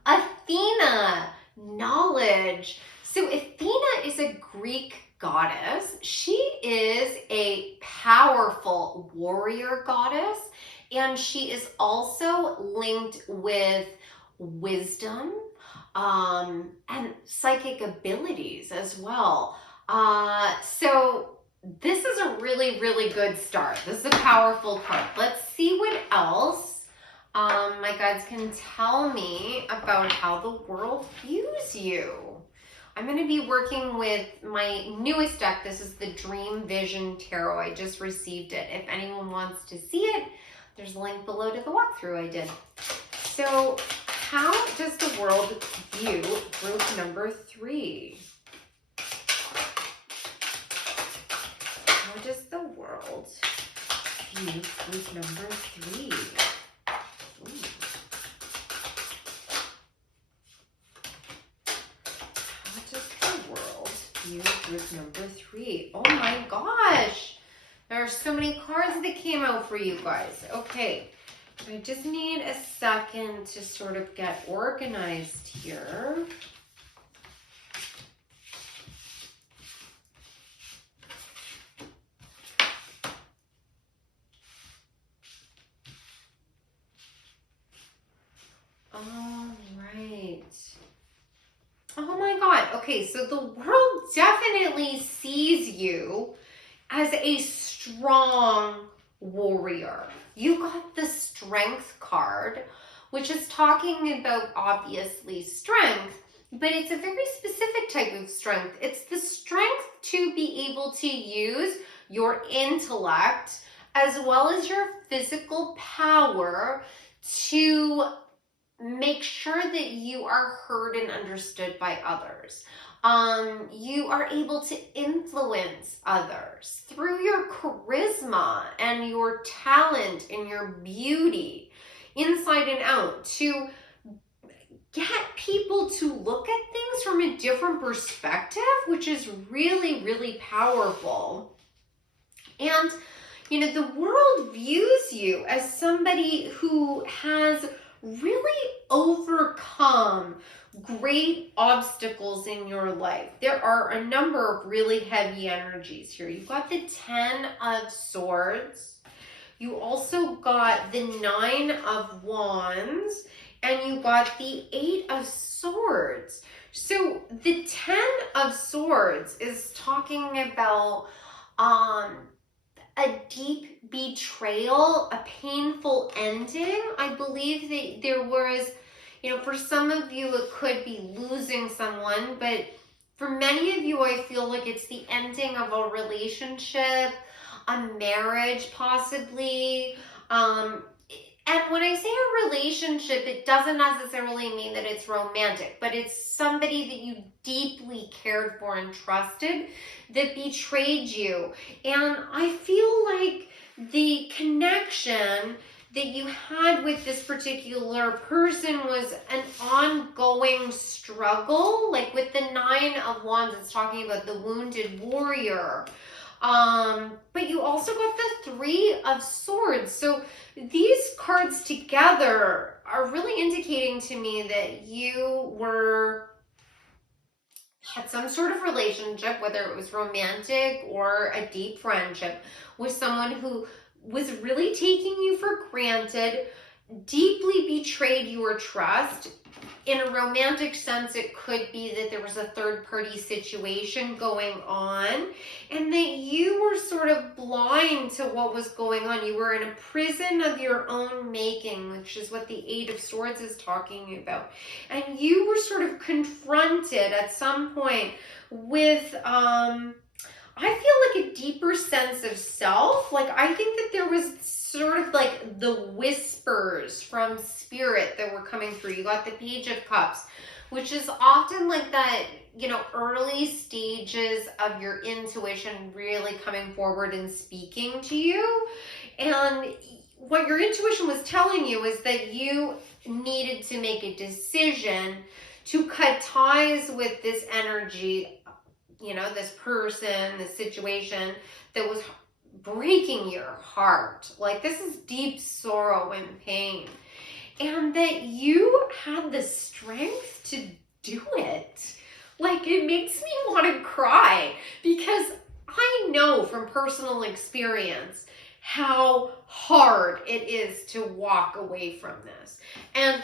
Athena, knowledge. So Athena is a Greek goddess. She is a powerful warrior goddess, and she is also linked with wisdom and psychic abilities as well. So this is a really, really good start. This is a powerful card. Let's see what else my guides can tell me about how the world views you. I'm going to be working with my newest deck. This is the Dream Vision Tarot. I just received it. If anyone wants to see it, there's a link below to the walkthrough I did. So how does the world view group number 3? How does the world view group number 3? Ooh. How does the world you group number 3. Oh my gosh. There are so many cards that came out for you guys. Okay. I just need a second to sort of get organized here. All right. Oh my God. Okay, so the world definitely sees you as a strong warrior. You got the Strength card, which is talking about obviously strength, but it's a very specific type of strength. It's the strength to be able to use your intellect as well as your physical power to make sure that you are heard and understood by others. You are able to influence others through your charisma and your talent and your beauty, inside and out, to get people to look at things from a different perspective, which is really, really powerful. And, you know, the world views you as somebody who has really overcome great obstacles in your life. There are a number of really heavy energies here. You've got the 10 of Swords. You also got the 9 of Wands. And you got the 8 of Swords. So the 10 of Swords is talking about a deep betrayal, a painful ending. I believe that there was, you know, for some of you it could be losing someone, but for many of you I feel like it's the ending of a relationship, a marriage possibly. And when I say a relationship, it doesn't necessarily mean that it's romantic, but it's somebody that you deeply cared for and trusted that betrayed you. And I feel like the connection that you had with this particular person was an ongoing struggle. Like with the 9 of Wands, it's talking about the wounded warrior. But you also got the 3 of Swords. So these cards together are really indicating to me that you had some sort of relationship, whether it was romantic or a deep friendship, with someone who was really taking you for granted, deeply betrayed your trust. In a romantic sense, it could be that there was a third-party situation going on and that you were sort of blind to what was going on. You were in a prison of your own making, which is what the 8 of Swords is talking about. And you were sort of confronted at some point with, I feel like a deeper sense of self. Like, I think that there was sort of like the whispers from spirit that were coming through. You got the Page of Cups, which is often like that, you know, early stages of your intuition really coming forward and speaking to you. And what your intuition was telling you is that you needed to make a decision to cut ties with this energy, you know, this person, this situation that was breaking your heart. Like, this is deep sorrow and pain. And that you had the strength to do it. Like, it makes me want to cry because I know from personal experience how hard it is to walk away from this. And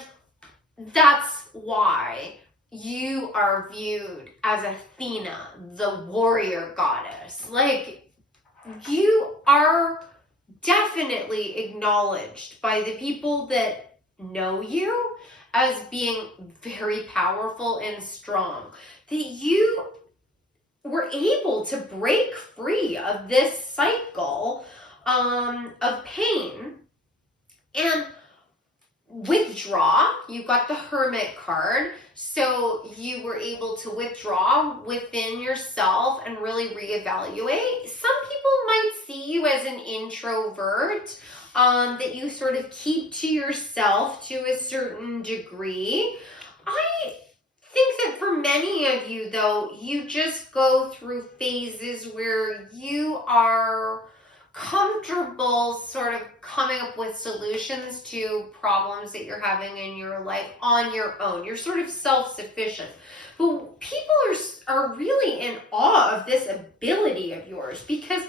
that's why you are viewed as Athena, the warrior goddess. Like, you are definitely acknowledged by the people that know you as being very powerful and strong. That you were able to break free of this cycle of pain and withdraw. You got the Hermit card, so you were able to withdraw within yourself and really reevaluate. Some people might see you as an introvert, that you sort of keep to yourself to a certain degree. I think that for many of you, though, you just go through phases where you are comfortable sort of coming up with solutions to problems that you're having in your life on your own. You're sort of self-sufficient. But people are really in awe of this ability of yours, because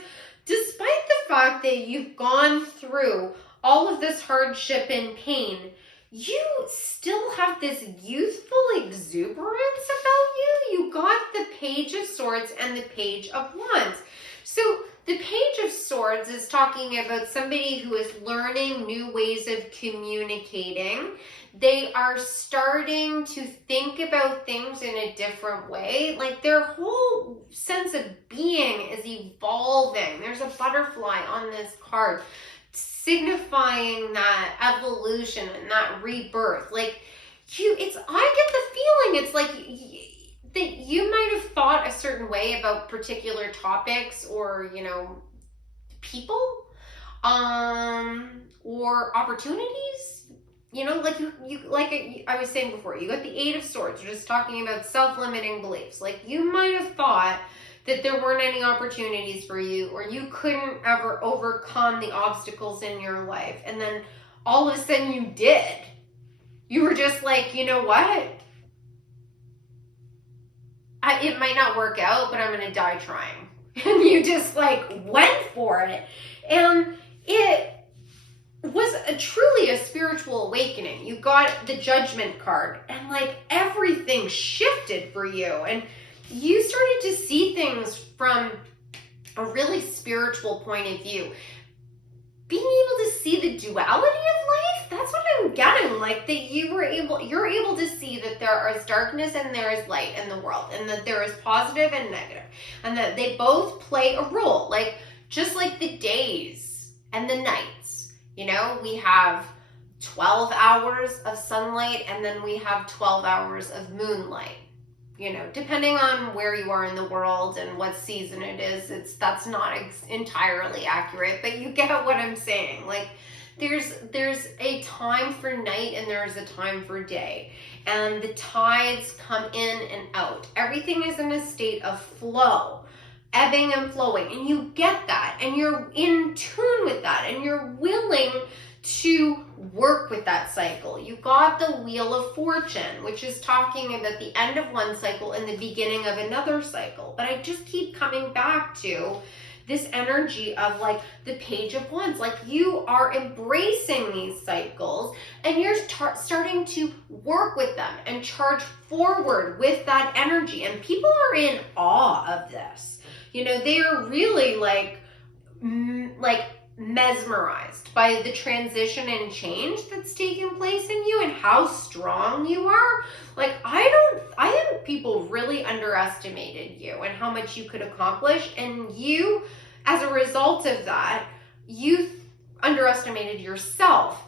despite the fact that you've gone through all of this hardship and pain, you still have this youthful exuberance about you. You got the Page of Swords and the Page of Wands. So the Page of Swords is talking about somebody who is learning new ways of communicating. They are starting to think about things in a different way. Like their whole sense of being is evolving. There's a butterfly on this card, signifying that evolution and that rebirth. Like I get the feeling it's like that you might have thought a certain way about particular topics or, people, or opportunities. Like I was saying before, you got the Eight of Swords, just talking about self-limiting beliefs. Like you might have thought that there weren't any opportunities for you, or you couldn't ever overcome the obstacles in your life. And then all of a sudden you did. You were just like, you know what? It might not work out, but I'm going to die trying. And you just went for it. And it was truly a spiritual awakening. You got the Judgment card, and everything shifted for you. And you started to see things from a really spiritual point of view. Being able to see the duality of life, that's what I'm getting. That you're able to see that there is darkness and there is light in the world, and that there is positive and negative, and that they both play a role. Just like the days and the nights. We have 12 hours of sunlight, and then we have 12 hours of moonlight. Depending on where you are in the world and what season it is, that's not entirely accurate, but you get what I'm saying. There's a time for night and there's a time for day, and the tides come in and out. Everything is in a state of flow, ebbing and flowing, and you get that, and you're in tune with that, and you're willing to work with that cycle. You got the Wheel of Fortune, which is talking about the end of one cycle and the beginning of another cycle. But I just keep coming back to this energy of the Page of Wands. You are embracing these cycles, and you're starting to work with them and charge forward with that energy. And people are in awe of this. They are really mesmerized by the transition and change that's taking place in you and how strong you are. I think people really underestimated you and how much you could accomplish, and you, as a result of that, you underestimated yourself,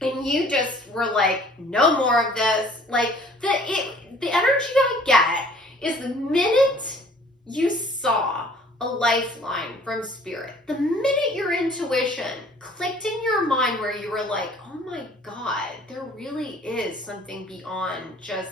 and you just were no more of this. The energy I get is the minute you saw a lifeline from spirit, the minute your intuition clicked in your mind where you were oh my God, there really is something beyond just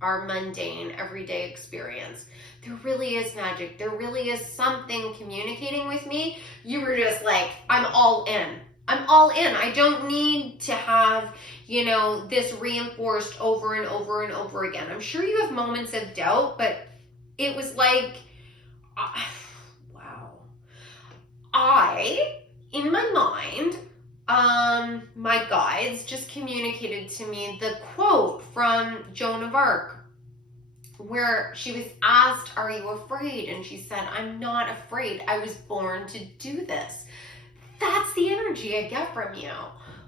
our mundane everyday experience. There really is magic. There really is something communicating with me. You were just I'm all in. I'm all in. I don't need to have, this reinforced over and over and over again. I'm sure you have moments of doubt, but it was wow. In my mind, my guides just communicated to me the quote from Joan of Arc, where she was asked, "Are you afraid?" And she said, "I'm not afraid. I was born to do this." That's the energy I get from you.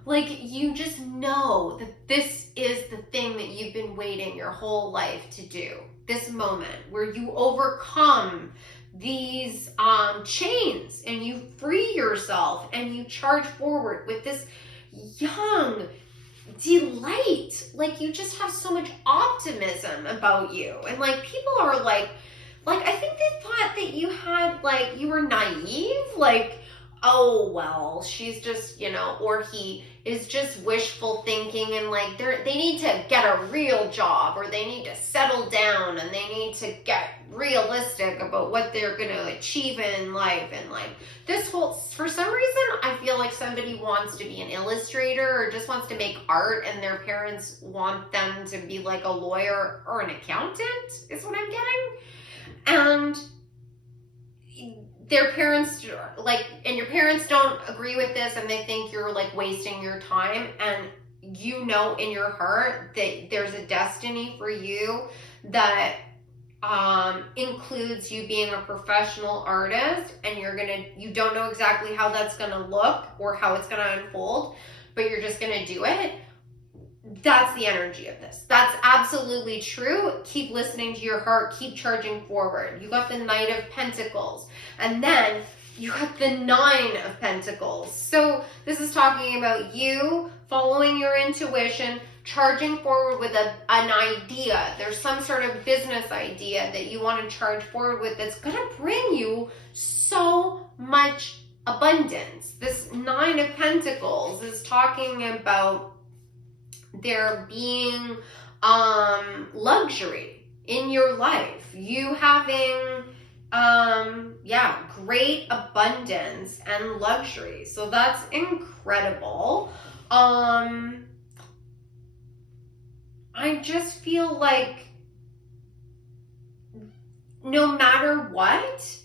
You just know that this is the thing that you've been waiting your whole life to do. This moment where you overcome these chains and you free yourself and you charge forward with this young delight. You just have so much optimism about you, and people are I think they thought that you had you were naive, oh well, she's just or he is just wishful thinking, and like they need to get a real job, or they need to settle down, and they need to get realistic about what they're going to achieve in life. And like this whole, for some reason, I feel like somebody wants to be an illustrator or just wants to make art, and their parents want them to be like a lawyer or an accountant, is what I'm getting. And their parents like, and your parents don't agree with this, and they think you're like wasting your time, and you know in your heart that there's a destiny for you that includes you being a professional artist, and you don't know exactly how that's gonna look or how it's gonna unfold, but you're just gonna do it. That's the energy of this. That's absolutely true. Keep listening to your heart. Keep charging forward. You got the Knight of Pentacles, and then you got the Nine of Pentacles. So this is talking about you following your intuition, charging forward with an idea. There's some sort of business idea that you want to charge forward with that's going to bring you so much abundance. This Nine of Pentacles is talking about there being luxury in your life, you having great abundance and luxury. So that's incredible. I just feel like no matter what,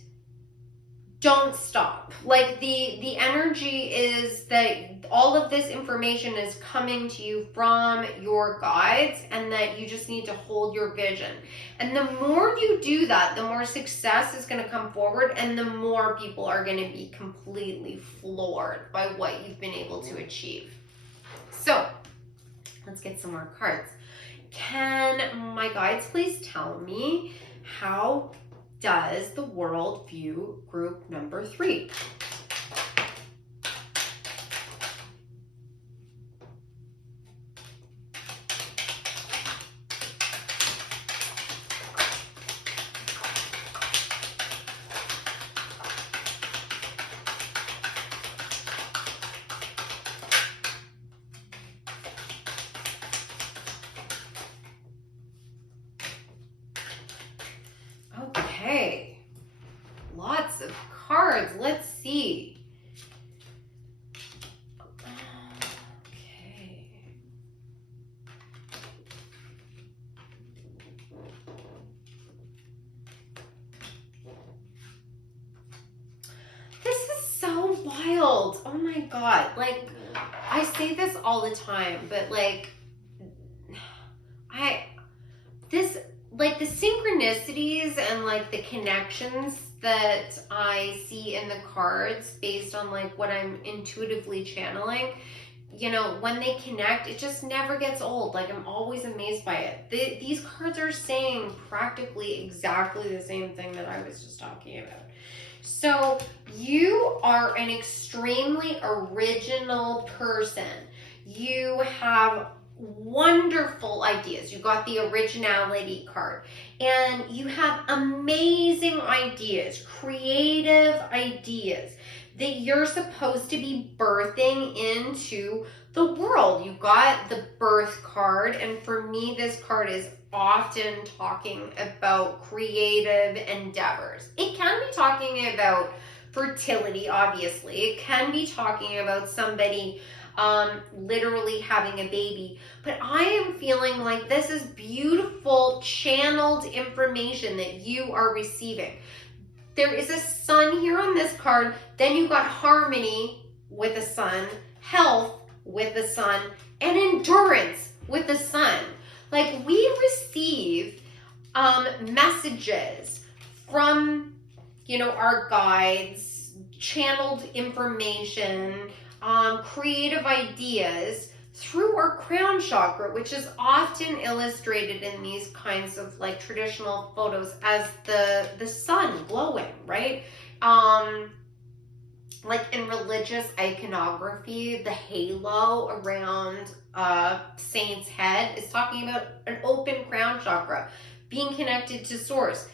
don't stop. Like the energy is that all of this information is coming to you from your guides, and that you just need to hold your vision. And the more you do that, the more success is going to come forward, and the more people are going to be completely floored by what you've been able to achieve. So let's get some more cards. Can my guides please tell me, how does the world view group number 3? Okay, lots of cards. Let's see. Okay. This is so wild. Oh my God. Like, I say this all the time, but like, like the synchronicities and like the connections that I see in the cards based on like what I'm intuitively channeling, you know, when they connect, it just never gets old. Like, I'm always amazed by it. These cards are saying practically exactly the same thing that I was just talking about. So you are an extremely original person. You have wonderful ideas. You got the originality card, and you have amazing ideas, creative ideas that you're supposed to be birthing into the world. You got the birth card, and for me, this card is often talking about creative endeavors. It can be talking about fertility, obviously. It can be talking about somebody literally having a baby, but I am feeling like this is beautiful channeled information that you are receiving. There is a sun here on this card, then you got harmony with the sun, health with the sun, and endurance with the sun. Like, we receive messages from, you know, our guides, channeled information, creative ideas through our crown chakra, which is often illustrated in these kinds of like traditional photos as the sun glowing, right? Like in religious iconography, the halo around a saint's head is talking about an open crown chakra, being connected to source.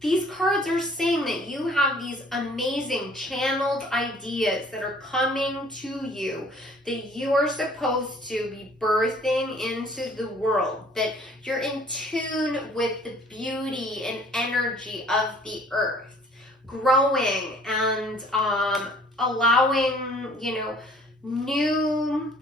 these cards are saying that you have these amazing channeled ideas that are coming to you, that you are supposed to be birthing into the world, that you're in tune with the beauty and energy of the earth, growing and allowing, new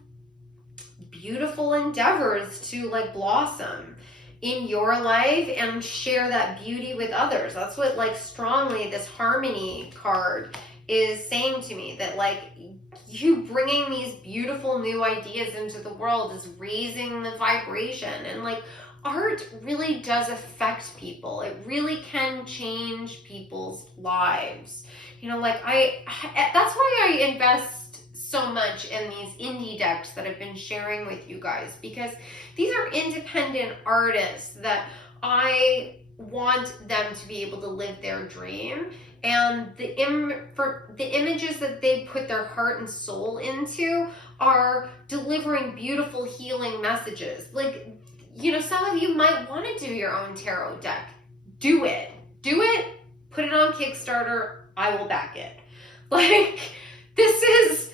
beautiful endeavors to like blossom in your life and share that beauty with others. That's what like strongly this harmony card is saying to me, that like you bringing these beautiful new ideas into the world is raising the vibration. And like art really does affect people. It really can change people's lives. Like that's why I invest so much in these indie decks that I've been sharing with you guys, because these are independent artists that I want them to be able to live their dream, and the images that they put their heart and soul into are delivering beautiful healing messages. Like, some of you might want to do your own tarot deck. Do it, put it on Kickstarter. I will back it. Like, this is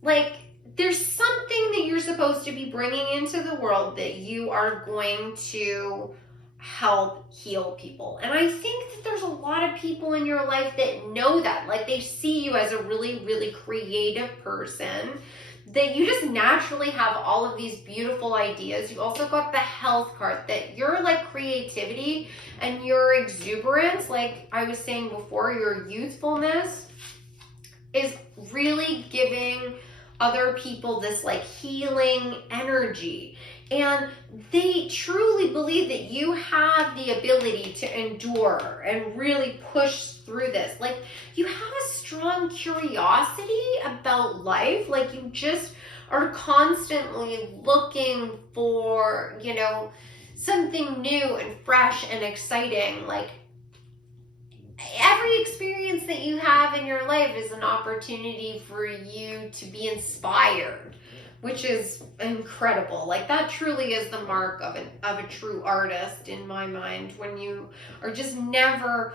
like, there's something that you're supposed to be bringing into the world that you are going to help heal people. And I think that there's a lot of people in your life that know that. Like, they see you as a really, really creative person, that you just naturally have all of these beautiful ideas. You also got the health card, that your like creativity and your exuberance, like I was saying before, your youthfulness is really giving other people this like healing energy. And they truly believe that you have the ability to endure and really push through this. Like, you have a strong curiosity about life. Like, you just are constantly looking for, something new and fresh and exciting. Like, every experience that you have in your life is an opportunity for you to be inspired, which is incredible. Like, that truly is the mark of a true artist in my mind, when you are just never,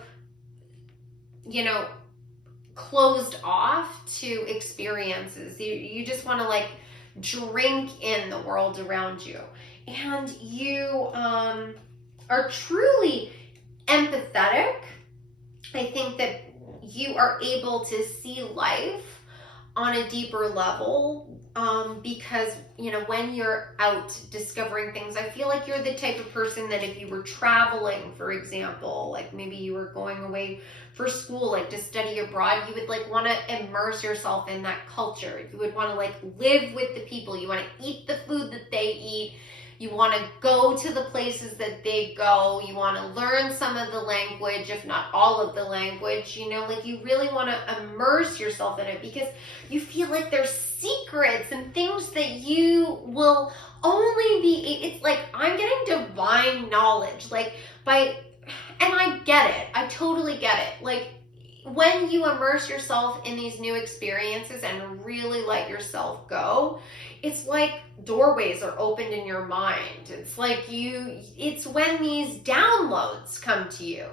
closed off to experiences. You just want to like drink in the world around you, and you are truly empathetic. I think that you are able to see life on a deeper level, because when you're out discovering things, I feel like you're the type of person that if you were traveling, for example, like maybe you were going away for school, like to study abroad, you would like want to immerse yourself in that culture. You would want to like live with the people. You want to eat the food that they eat. You want to go to the places that they go. You want to learn some of the language, if not all of the language. Like, you really want to immerse yourself in it, because you feel like there's secrets and things that you will only be, it's like, I'm getting divine knowledge, like, and I get it. I totally get it. Like, when you immerse yourself in these new experiences and really let yourself go, it's like doorways are opened in your mind. It's like it's when these downloads come to you.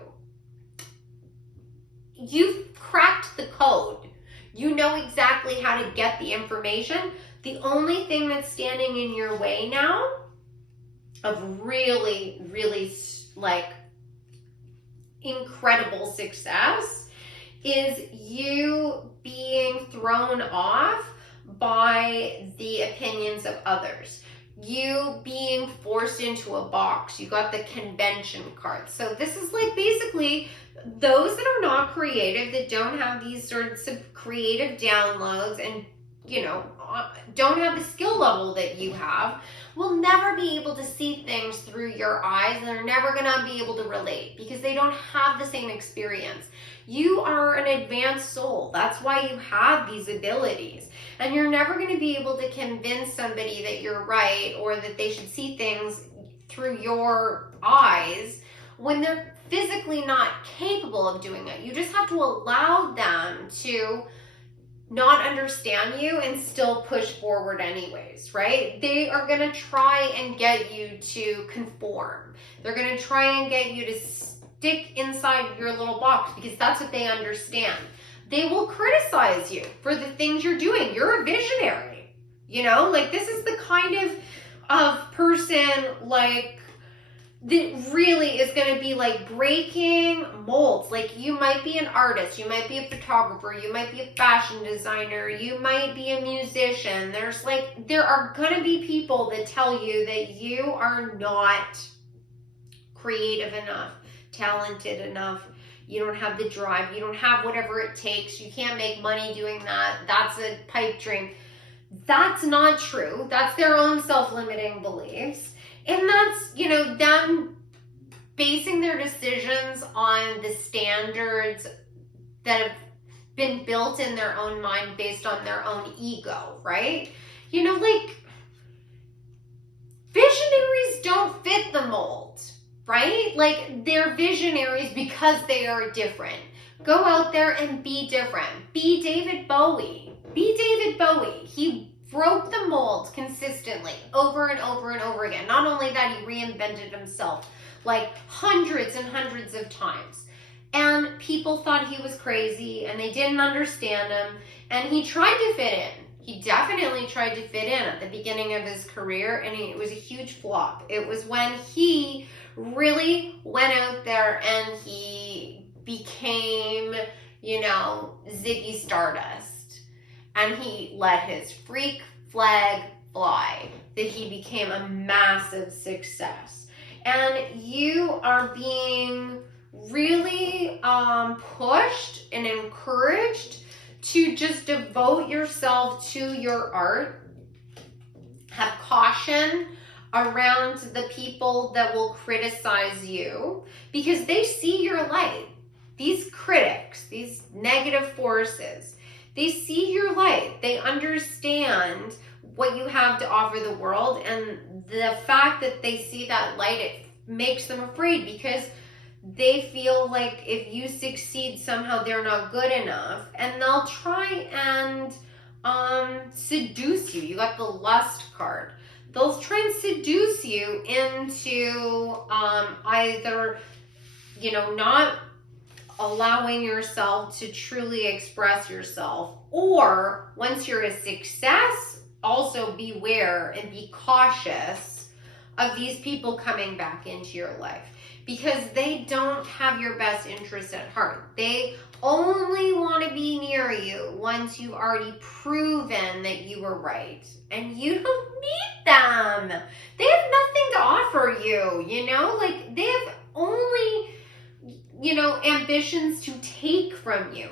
You've cracked the code. You know exactly how to get the information. The only thing that's standing in your way now of really, really like incredible success is you being thrown off by the opinions of others. You being forced into a box. You got the convention card. So this is like basically those that are not creative, that don't have these sorts of creative downloads and, don't have the skill level that you have, will never be able to see things through your eyes, and they're never going to be able to relate because they don't have the same experience. You are an advanced soul. That's why you have these abilities. And you're never going to be able to convince somebody that you're right or that they should see things through your eyes when they're physically not capable of doing it. You just have to allow them to not understand you and still push forward anyways, right? They are going to try and get you to conform. They're going to try and get you to stick inside your little box because that's what they understand. They will criticize you for the things you're doing. You're a visionary, you know, like this is the kind of person like that really is going to be like breaking molds. Like you might be an artist, you might be a photographer, you might be a fashion designer, you might be a musician. There are going to be people that tell you that you are not creative enough, talented enough, you don't have the drive, you don't have whatever it takes, you can't make money doing that, that's a pipe dream. That's not true. That's their own self-limiting beliefs. And that's, you know, them basing their decisions on the standards that have been built in their own mind based on their own ego, right? You know, like, visionaries don't fit the mold, right? Like, they're visionaries because they are different. Go out there and be different. Be David Bowie. Be David Bowie. He broke the mold consistently over and over and over again. Not only that, he reinvented himself like hundreds and hundreds of times. And people thought he was crazy and they didn't understand him. And he tried to fit in. He definitely tried to fit in at the beginning of his career, and it was a huge flop. It was when he really went out there and he became, you know, Ziggy Stardust. And he let his freak flag fly, that he became a massive success. And you are being really pushed and encouraged to just devote yourself to your art. Have caution around the people that will criticize you because they see your light. These critics, these negative forces, they see your light. They understand what you have to offer the world, and the fact that they see that light, it makes them afraid because they feel like if you succeed, somehow they're not good enough, and they'll try and seduce you. You got the lust card. They'll try and seduce you into either, you know, not allowing yourself to truly express yourself, or once you're a success, also beware and be cautious of these people coming back into your life because they don't have your best interest at heart. They only want to be near you once you've already proven that you were right, and you don't need them. They have nothing to offer you, you know, like they have only, you know, ambitions to take from you.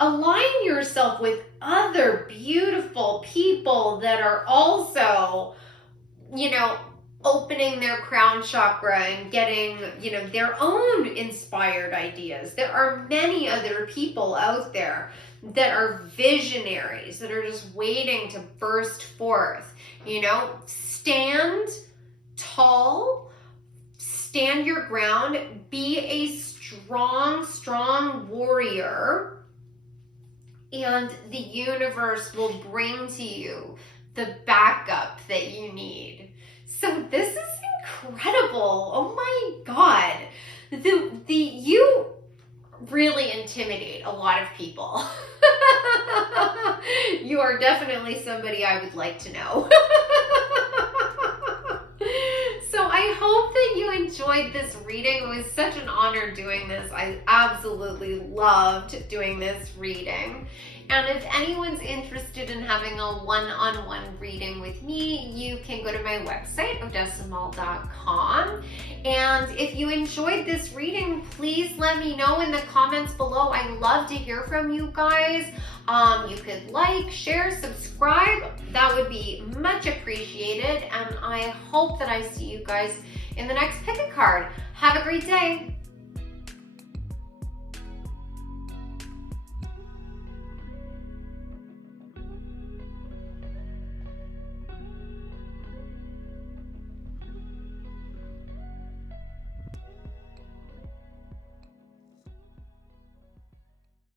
Align yourself with other beautiful people that are also, you know, opening their crown chakra and getting, you know, their own inspired ideas. There are many other people out there that are visionaries that are just waiting to burst forth. You know, stand tall, stand your ground, be a strong warrior, and the universe will bring to you the backup that you need. So this is incredible. Oh my God. You really intimidate a lot of people. You are definitely somebody I would like to know. So I hope that you enjoyed this reading. It was such an honor doing this. I absolutely loved doing this reading. And if anyone's interested in having a one-on-one reading with me, you can go to my website, odessamall.com. And if you enjoyed this reading, please let me know in the comments below. I love to hear from you guys. You could like, share, subscribe. That would be much appreciated. And I hope that I see you guys in the next pick a card. Have a great day.